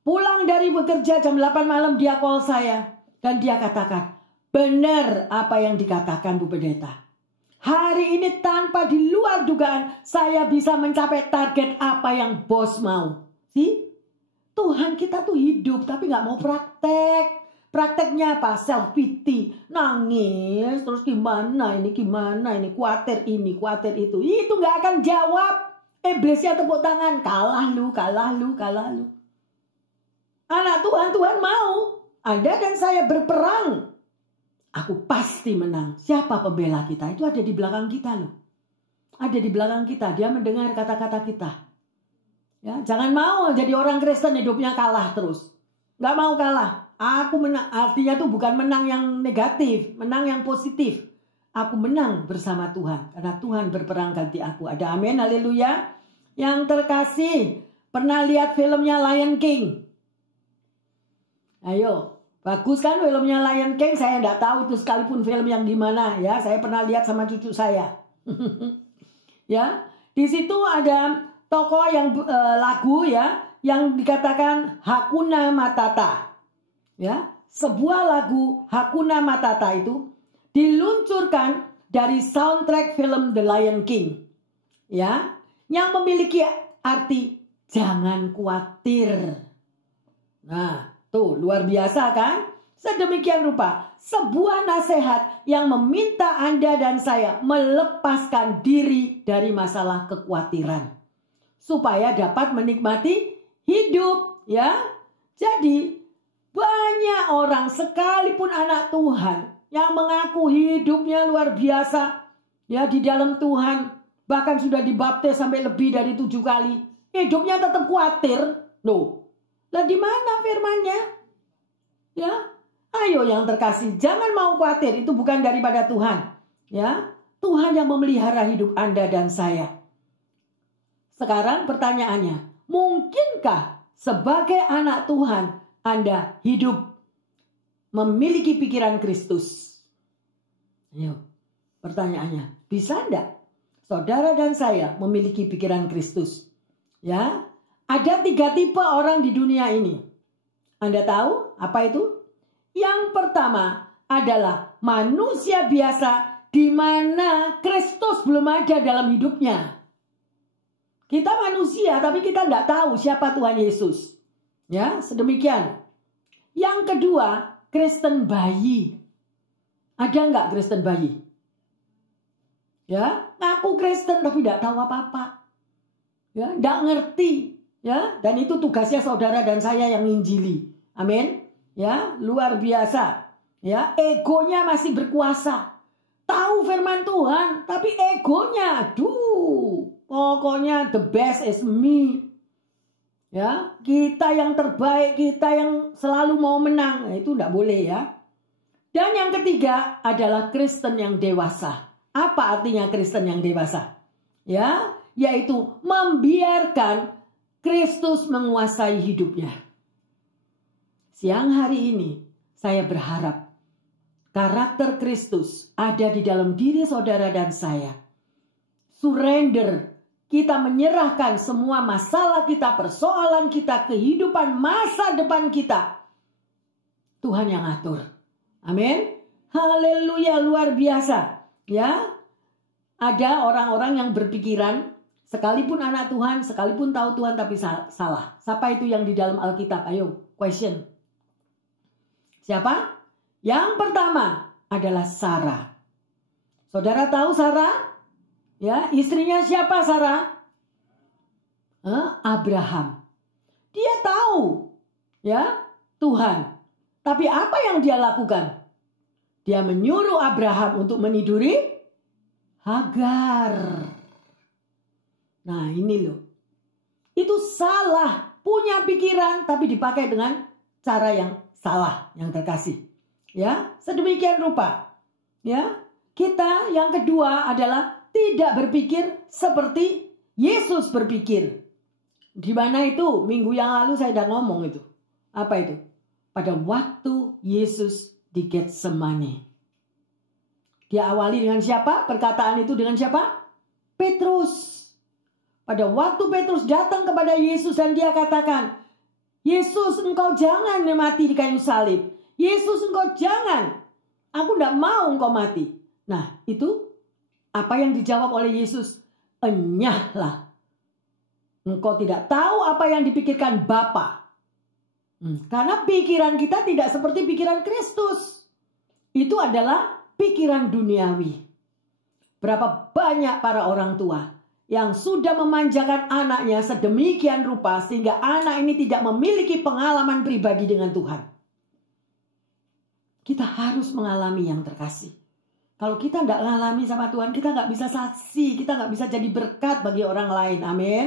Pulang dari bekerja jam 8 malam dia call saya. Dan dia katakan, benar apa yang dikatakan Bu Pendeta. Hari ini tanpa di luar dugaan saya bisa mencapai target apa yang bos mau. See? Tuhan kita tuh hidup tapi gak mau praktek. Prakteknya apa? Self pity, nangis, terus gimana ini, khawatir ini, khawatir itu. Itu nggak akan jawab. Iblisnya tepuk tangan, kalah lu. Anak Tuhan mau Anda dan saya berperang. Aku pasti menang. Siapa pembela kita? Itu ada di belakang kita loh. Ada di belakang kita. Dia mendengar kata-kata kita. Ya, jangan mau jadi orang Kristen hidupnya kalah terus. Nggak mau kalah. Aku menang. Artinya tuh bukan menang yang negatif. Menang yang positif. Aku menang bersama Tuhan. Karena Tuhan berperang ganti aku. Ada amin. Haleluya. Yang terkasih. Pernah lihat filmnya Lion King? Ayo. Bagus kan filmnya Lion King? Saya nggak tahu itu sekalipun film yang gimana ya. Saya pernah lihat sama cucu saya. Ya. Di situ ada tokoh yang lagu ya. Yang dikatakan Hakuna Matata. Ya, sebuah lagu Hakuna Matata itu diluncurkan dari soundtrack film The Lion King. Ya, yang memiliki arti jangan khawatir. Nah, tuh luar biasa kan? Sedemikian rupa, sebuah nasihat yang meminta Anda dan saya melepaskan diri dari masalah kekhawatiran supaya dapat menikmati hidup, ya. Jadi banyak orang sekalipun anak Tuhan yang mengaku hidupnya luar biasa ya di dalam Tuhan, bahkan sudah dibaptis sampai lebih dari 7 kali, hidupnya tetap khawatir. Loh, lah di mana firman-Nya? Ya, ayo yang terkasih, jangan mau khawatir, itu bukan daripada Tuhan. Ya, Tuhan yang memelihara hidup Anda dan saya. Sekarang pertanyaannya, mungkinkah sebagai anak Tuhan Anda hidup memiliki pikiran Kristus? Ayo, pertanyaannya, bisa enggak saudara dan saya memiliki pikiran Kristus? Ya, ada 3 tipe orang di dunia ini. Anda tahu apa itu? Yang pertama adalah manusia biasa di mana Kristus belum ada dalam hidupnya. Kita manusia tapi kita enggak tahu siapa Tuhan Yesus. Ya, sedemikian. Yang kedua, Kristen bayi. Ada nggak Kristen bayi? Ya, ngaku Kristen tapi tidak tahu apa-apa. Ya, nggak ngerti. Ya, dan itu tugasnya saudara dan saya yang injili. Amin. Ya, luar biasa. Ya, egonya masih berkuasa. Tahu firman Tuhan, tapi egonya, aduh, pokoknya the best is me. Ya, kita yang terbaik, kita yang selalu mau menang. Nah, itu tidak boleh ya. Dan yang ketiga adalah Kristen yang dewasa. Apa artinya Kristen yang dewasa? Ya, yaitu membiarkan Kristus menguasai hidupnya. Siang hari ini saya berharap karakter Kristus ada di dalam diri saudara dan saya. Surrender. Kita menyerahkan semua masalah kita, persoalan kita, kehidupan masa depan kita. Tuhan yang atur. Amin. Haleluya, luar biasa. Ya. Ada orang-orang yang berpikiran, sekalipun anak Tuhan, sekalipun tahu Tuhan tapi salah. Siapa itu yang di dalam Alkitab? Ayo, question. Siapa? Yang pertama adalah Sarah. Saudara tahu Sarah? Ya, istrinya siapa Sarah? Abraham. Dia tahu ya Tuhan. Tapi apa yang dia lakukan? Dia menyuruh Abraham untuk meniduri Hagar. Nah, ini loh. Itu salah, punya pikiran tapi dipakai dengan cara yang salah, yang terkasih. Ya, sedemikian rupa. Ya, kita yang kedua adalah tidak berpikir seperti Yesus berpikir. Di mana itu? Minggu yang lalu saya sudah ngomong itu. Apa itu? Pada waktu Yesus di Getsemani. Dia awali dengan siapa? Perkataan itu dengan siapa? Petrus. Pada waktu Petrus datang kepada Yesus dan dia katakan, Yesus, engkau jangan mati di kayu salib. Yesus, engkau jangan. Aku tidak mau engkau mati. Nah, itu apa yang dijawab oleh Yesus? Enyahlah. Engkau tidak tahu apa yang dipikirkan Bapa. Karena pikiran kita tidak seperti pikiran Kristus. Itu adalah pikiran duniawi. Berapa banyak para orang tua yang sudah memanjakan anaknya sedemikian rupa sehingga anak ini tidak memiliki pengalaman pribadi dengan Tuhan. Kita harus mengalami yang terkasih. Kalau kita tidak mengalami sama Tuhan, kita nggak bisa saksi, kita nggak bisa jadi berkat bagi orang lain. Amin.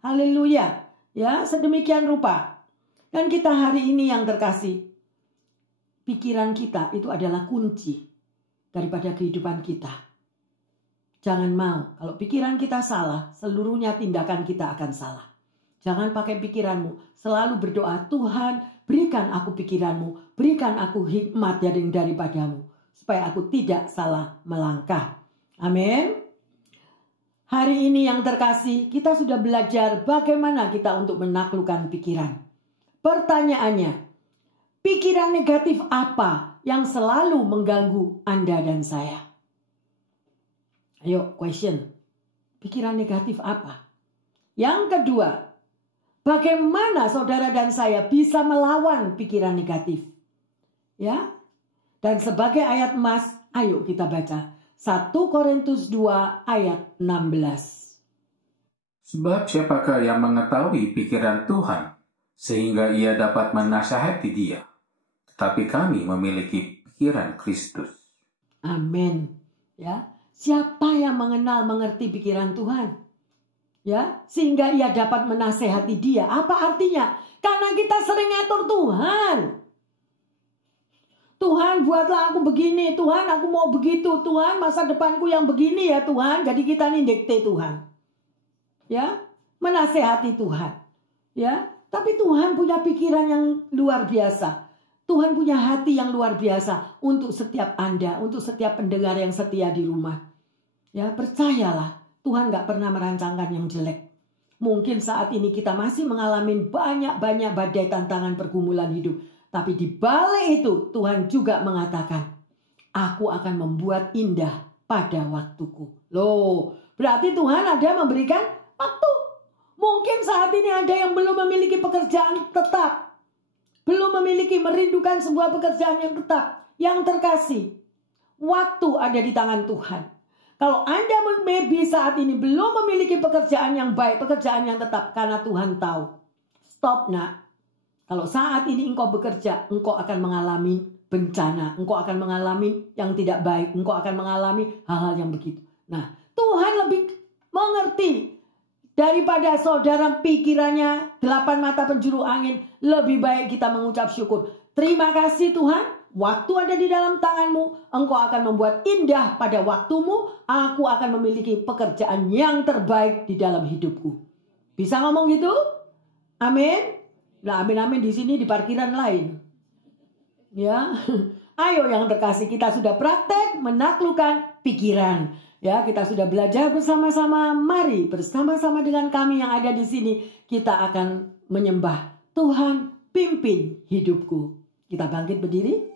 Haleluya. Ya, sedemikian rupa. Dan kita hari ini yang terkasih, pikiran kita itu adalah kunci daripada kehidupan kita. Jangan mau, kalau pikiran kita salah, seluruhnya tindakan kita akan salah. Jangan pakai pikiranmu, selalu berdoa, Tuhan berikan aku pikiranmu, berikan aku hikmat daripadamu, supaya aku tidak salah melangkah. Amin. Hari ini yang terkasih, kita sudah belajar bagaimana kita untuk menaklukkan pikiran. Pertanyaannya, pikiran negatif apa yang selalu mengganggu Anda dan saya? Ayo, question. Pikiran negatif apa? Yang kedua, bagaimana saudara dan saya bisa melawan pikiran negatif? Ya. Dan sebagai ayat emas, ayo kita baca 1 Korintus 2 ayat 16. Sebab siapakah yang mengetahui pikiran Tuhan sehingga ia dapat menasihati dia? Tetapi kami memiliki pikiran Kristus. Amin. Ya. Siapa yang mengerti pikiran Tuhan? Ya, sehingga ia dapat menasehati dia. Apa artinya? Karena kita sering ngatur Tuhan. Tuhan, buatlah aku begini. Tuhan, aku mau begitu. Tuhan, masa depanku yang begini ya Tuhan. Jadi kita ini dikte Tuhan. Ya, menasehati Tuhan. Ya, tapi Tuhan punya pikiran yang luar biasa. Tuhan punya hati yang luar biasa untuk setiap Anda, untuk setiap pendengar yang setia di rumah. Ya, percayalah, Tuhan gak pernah merancangkan yang jelek. Mungkin saat ini kita masih mengalami banyak badai tantangan pergumulan hidup. Tapi di balik itu Tuhan juga mengatakan, aku akan membuat indah pada waktuku. Loh, berarti Tuhan ada memberikan waktu. Mungkin saat ini ada yang belum memiliki pekerjaan tetap. Belum memiliki, merindukan sebuah pekerjaan yang tetap. Yang terkasih, waktu ada di tangan Tuhan. Kalau Anda maybe saat ini belum memiliki pekerjaan yang baik, pekerjaan yang tetap, karena Tuhan tahu. Stop, nak. Kalau saat ini engkau bekerja, engkau akan mengalami bencana. Engkau akan mengalami yang tidak baik. Engkau akan mengalami hal-hal yang begitu. Nah, Tuhan lebih mengerti daripada saudara pikirannya 8 mata penjuru angin. Lebih baik kita mengucap syukur. Terima kasih Tuhan. Waktu ada di dalam tanganmu, engkau akan membuat indah pada waktumu, aku akan memiliki pekerjaan yang terbaik di dalam hidupku. Bisa ngomong gitu? Amin. Nah, amin-amin di sini di parkiran lain. Ya. Ayo yang terkasih, kita sudah praktek menaklukkan pikiran. Ya, kita sudah belajar bersama-sama. Mari bersama-sama dengan kami yang ada di sini, kita akan menyembah Tuhan, pimpin hidupku. Kita bangkit berdiri.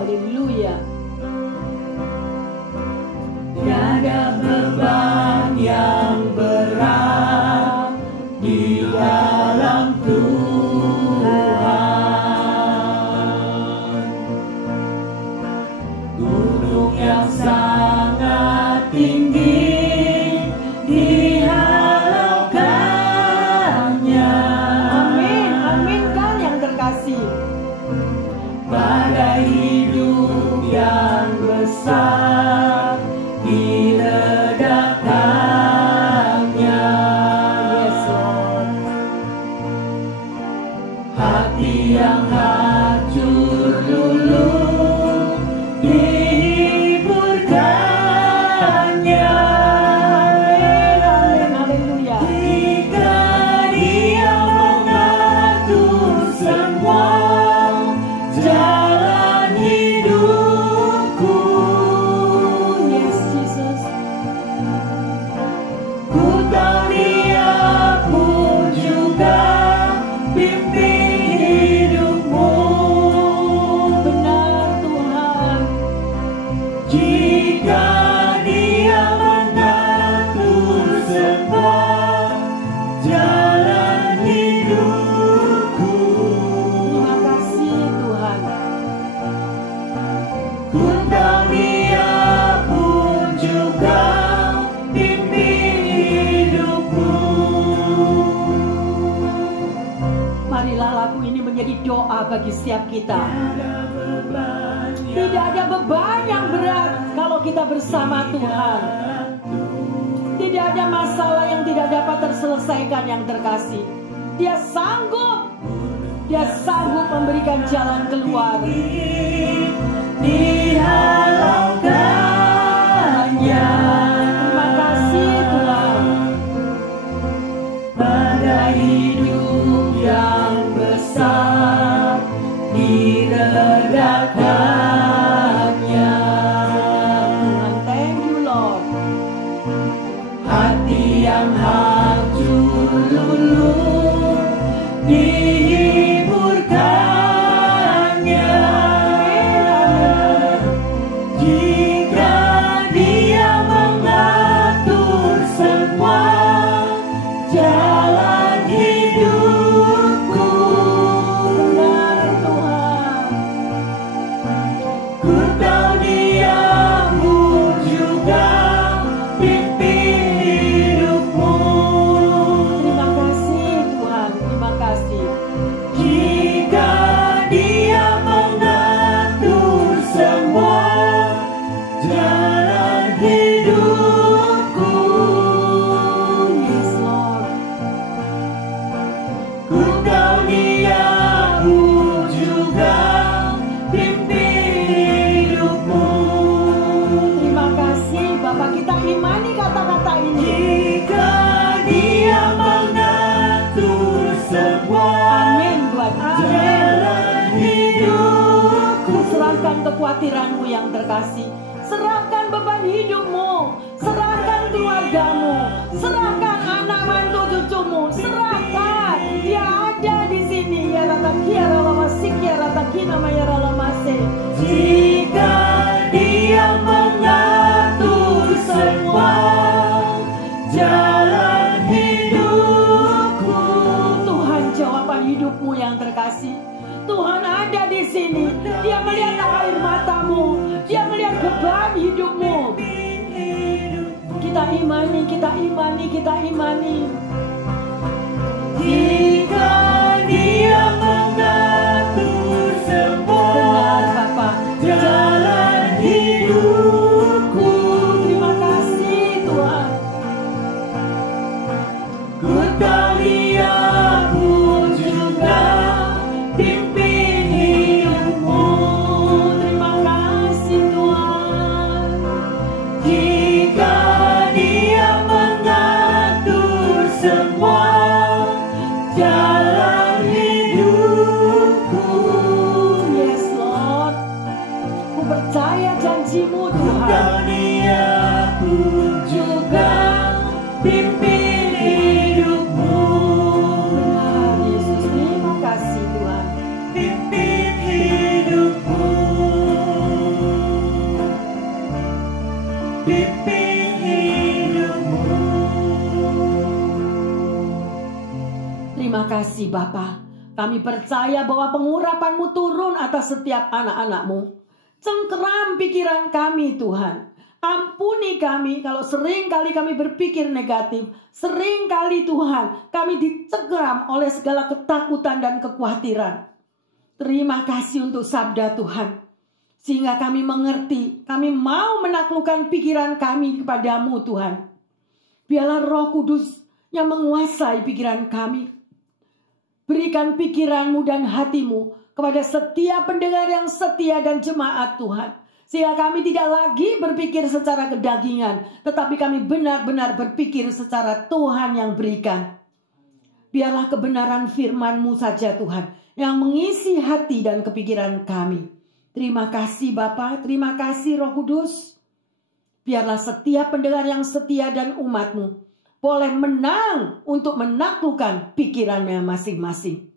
Haleluya. Tiada beban yang berat di Bapa bagi setiap kita. Tidak ada beban yang berat kalau kita bersama Tuhan. Tidak ada masalah yang tidak dapat terselesaikan yang terkasih. Dia sanggup memberikan jalan keluar. Diharapkannya. Terima kasih Tuhan. Pada hidup yang besar diredakannya. Tuhan, thank you Lord. Hati yang hancur luluh dihiburkannya. Jika Dia mengatur semua jalan hidupku. Benar Tuhan. Ku tahu Dia-Mu juga pimpin hidupmu. Terima kasih Tuhan, terima kasih. Jika Dia mengatur semua jalan hidupku. Yes Lord. Ku tahu Dia-Mu juga pimpin hidupmu. Terima kasih Bapak, kita imani kata-kata ini. Jika Dia mengatur semua. Amin Tuhan, jalan hidupku. Serahkan kekhawatiranmu yang terkasih. Serahkan beban hidupmu. Serahkan keluargamu. Serahkan anak mantu cucumu. Serahkan. Dia ada di sini. Ya rata kiara lama sikia rata kina maya ralamase. Jika Dia mengatur semua jalan hidupku. Tuhan, jawaban hidupmu yang terkasih. Tuhan ada di sini. Dia melihat air matamu. Dia melihat beban hidupmu. Kita imani, kita imani, kita imani. Jika Dia mengatur semua. Benar Bapak. Jalan hidupku. Terima kasih Tuhan. Ku tahu Dia-Mu juga pimpin hidupmu. Terima kasih Tuhan. Jika Dia mengatur semua jalan hidupku. Yes Lord. Ku percaya janji-Mu Tuhan. Dia-Mu juga pimpin hidupmu. Benar Yesus, terima kasih Tuhan. Pimpin hidupmu. Pimpin hidupmu. Terima kasih Bapa. Kami percaya bahwa pengurapan-Mu turun atas setiap anak-anak-Mu. Cengkeram pikiran kami Tuhan. Ampuni kami kalau sering kali kami berpikir negatif. Sering kali Tuhan kami dicengkeram oleh segala ketakutan dan kekhawatiran. Terima kasih untuk sabda Tuhan. Sehingga kami mengerti, kami mau menaklukkan pikiran kami kepadamu Tuhan. Biarlah Roh Kudus yang menguasai pikiran kami. Berikan pikiran-Mu dan hati-Mu kepada setiap pendengar yang setia dan jemaat Tuhan. Sehingga kami tidak lagi berpikir secara kedagingan, tetapi kami benar-benar berpikir secara Tuhan yang berikan. Biarlah kebenaran firman-Mu saja Tuhan yang mengisi hati dan kepikiran kami. Terima kasih Bapa, terima kasih Roh Kudus. Biarlah setiap pendengar yang setia dan umat-Mu boleh menang untuk menaklukkan pikirannya masing-masing.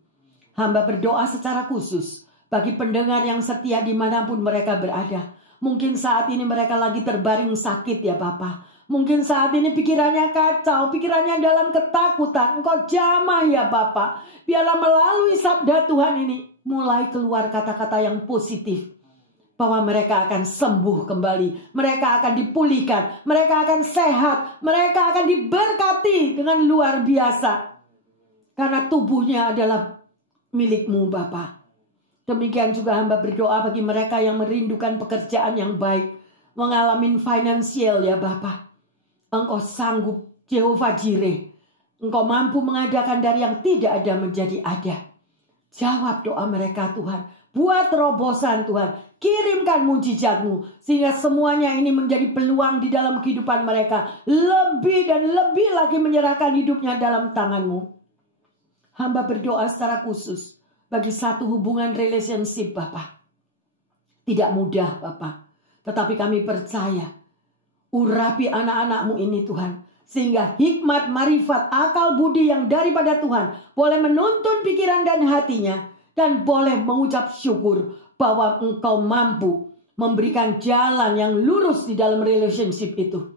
Hamba berdoa secara khusus bagi pendengar yang setia dimanapun mereka berada. Mungkin saat ini mereka lagi terbaring sakit ya Bapa. Mungkin saat ini pikirannya kacau, pikirannya dalam ketakutan. Engkau jamah ya Bapa. Biarlah melalui sabda Tuhan ini mulai keluar kata-kata yang positif. Bahwa mereka akan sembuh kembali. Mereka akan dipulihkan. Mereka akan sehat. Mereka akan diberkati dengan luar biasa. Karena tubuhnya adalah milik-Mu Bapa. Demikian juga hamba berdoa bagi mereka yang merindukan pekerjaan yang baik, mengalami finansial ya Bapa. Engkau sanggup, Jehovah Jireh. Engkau mampu mengadakan dari yang tidak ada menjadi ada. Jawab doa mereka Tuhan. Buat terobosan Tuhan. Kirimkan mujizat-Mu. Sehingga semuanya ini menjadi peluang di dalam kehidupan mereka. Lebih dan lebih lagi menyerahkan hidupnya dalam tangan-Mu. Hamba berdoa secara khusus bagi satu hubungan relationship Bapa. Tidak mudah Bapa. Tetapi kami percaya. Urapi anak-anak-Mu ini Tuhan. Sehingga hikmat, marifat, akal budi yang daripada Tuhan boleh menuntun pikiran dan hatinya. Dan boleh mengucap syukur bahwa Engkau mampu memberikan jalan yang lurus di dalam relationship itu.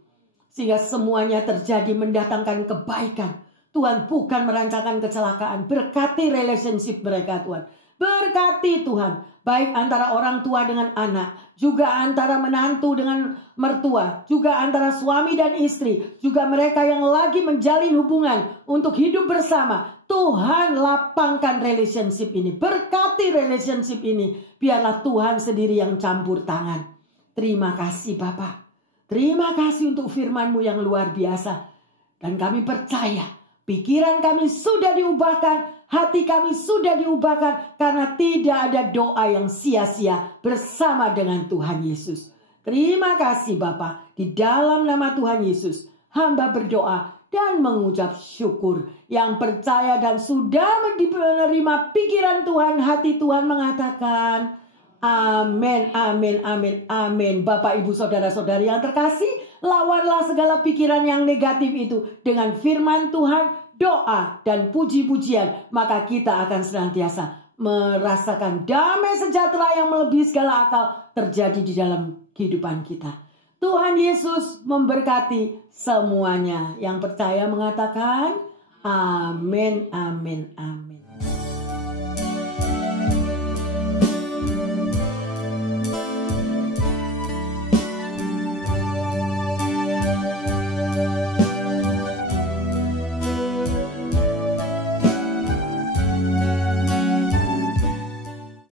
Sehingga semuanya terjadi mendatangkan kebaikan. Tuhan bukan merancangkan kecelakaan. Berkati relationship mereka Tuhan. Berkati Tuhan. Baik antara orang tua dengan anak. Juga antara menantu dengan mertua. Juga antara suami dan istri. Juga mereka yang lagi menjalin hubungan untuk hidup bersama. Tuhan lapangkan relationship ini. Berkati relationship ini. Biarlah Tuhan sendiri yang campur tangan. Terima kasih Bapa. Terima kasih untuk firman-Mu yang luar biasa. Dan kami percaya. Pikiran kami sudah diubahkan, hati kami sudah diubahkan karena tidak ada doa yang sia-sia bersama dengan Tuhan Yesus. Terima kasih Bapa, di dalam nama Tuhan Yesus, hamba berdoa dan mengucap syukur. Yang percaya dan sudah menerima pikiran Tuhan, hati Tuhan mengatakan, amin, amin, amin, amin. Bapak, Ibu, Saudara-saudari yang terkasih, lawanlah segala pikiran yang negatif itu dengan firman Tuhan, doa, dan puji-pujian. Maka kita akan senantiasa merasakan damai sejahtera yang melebihi segala akal terjadi di dalam kehidupan kita. Tuhan Yesus memberkati semuanya. Yang percaya mengatakan, amin, amin, amin.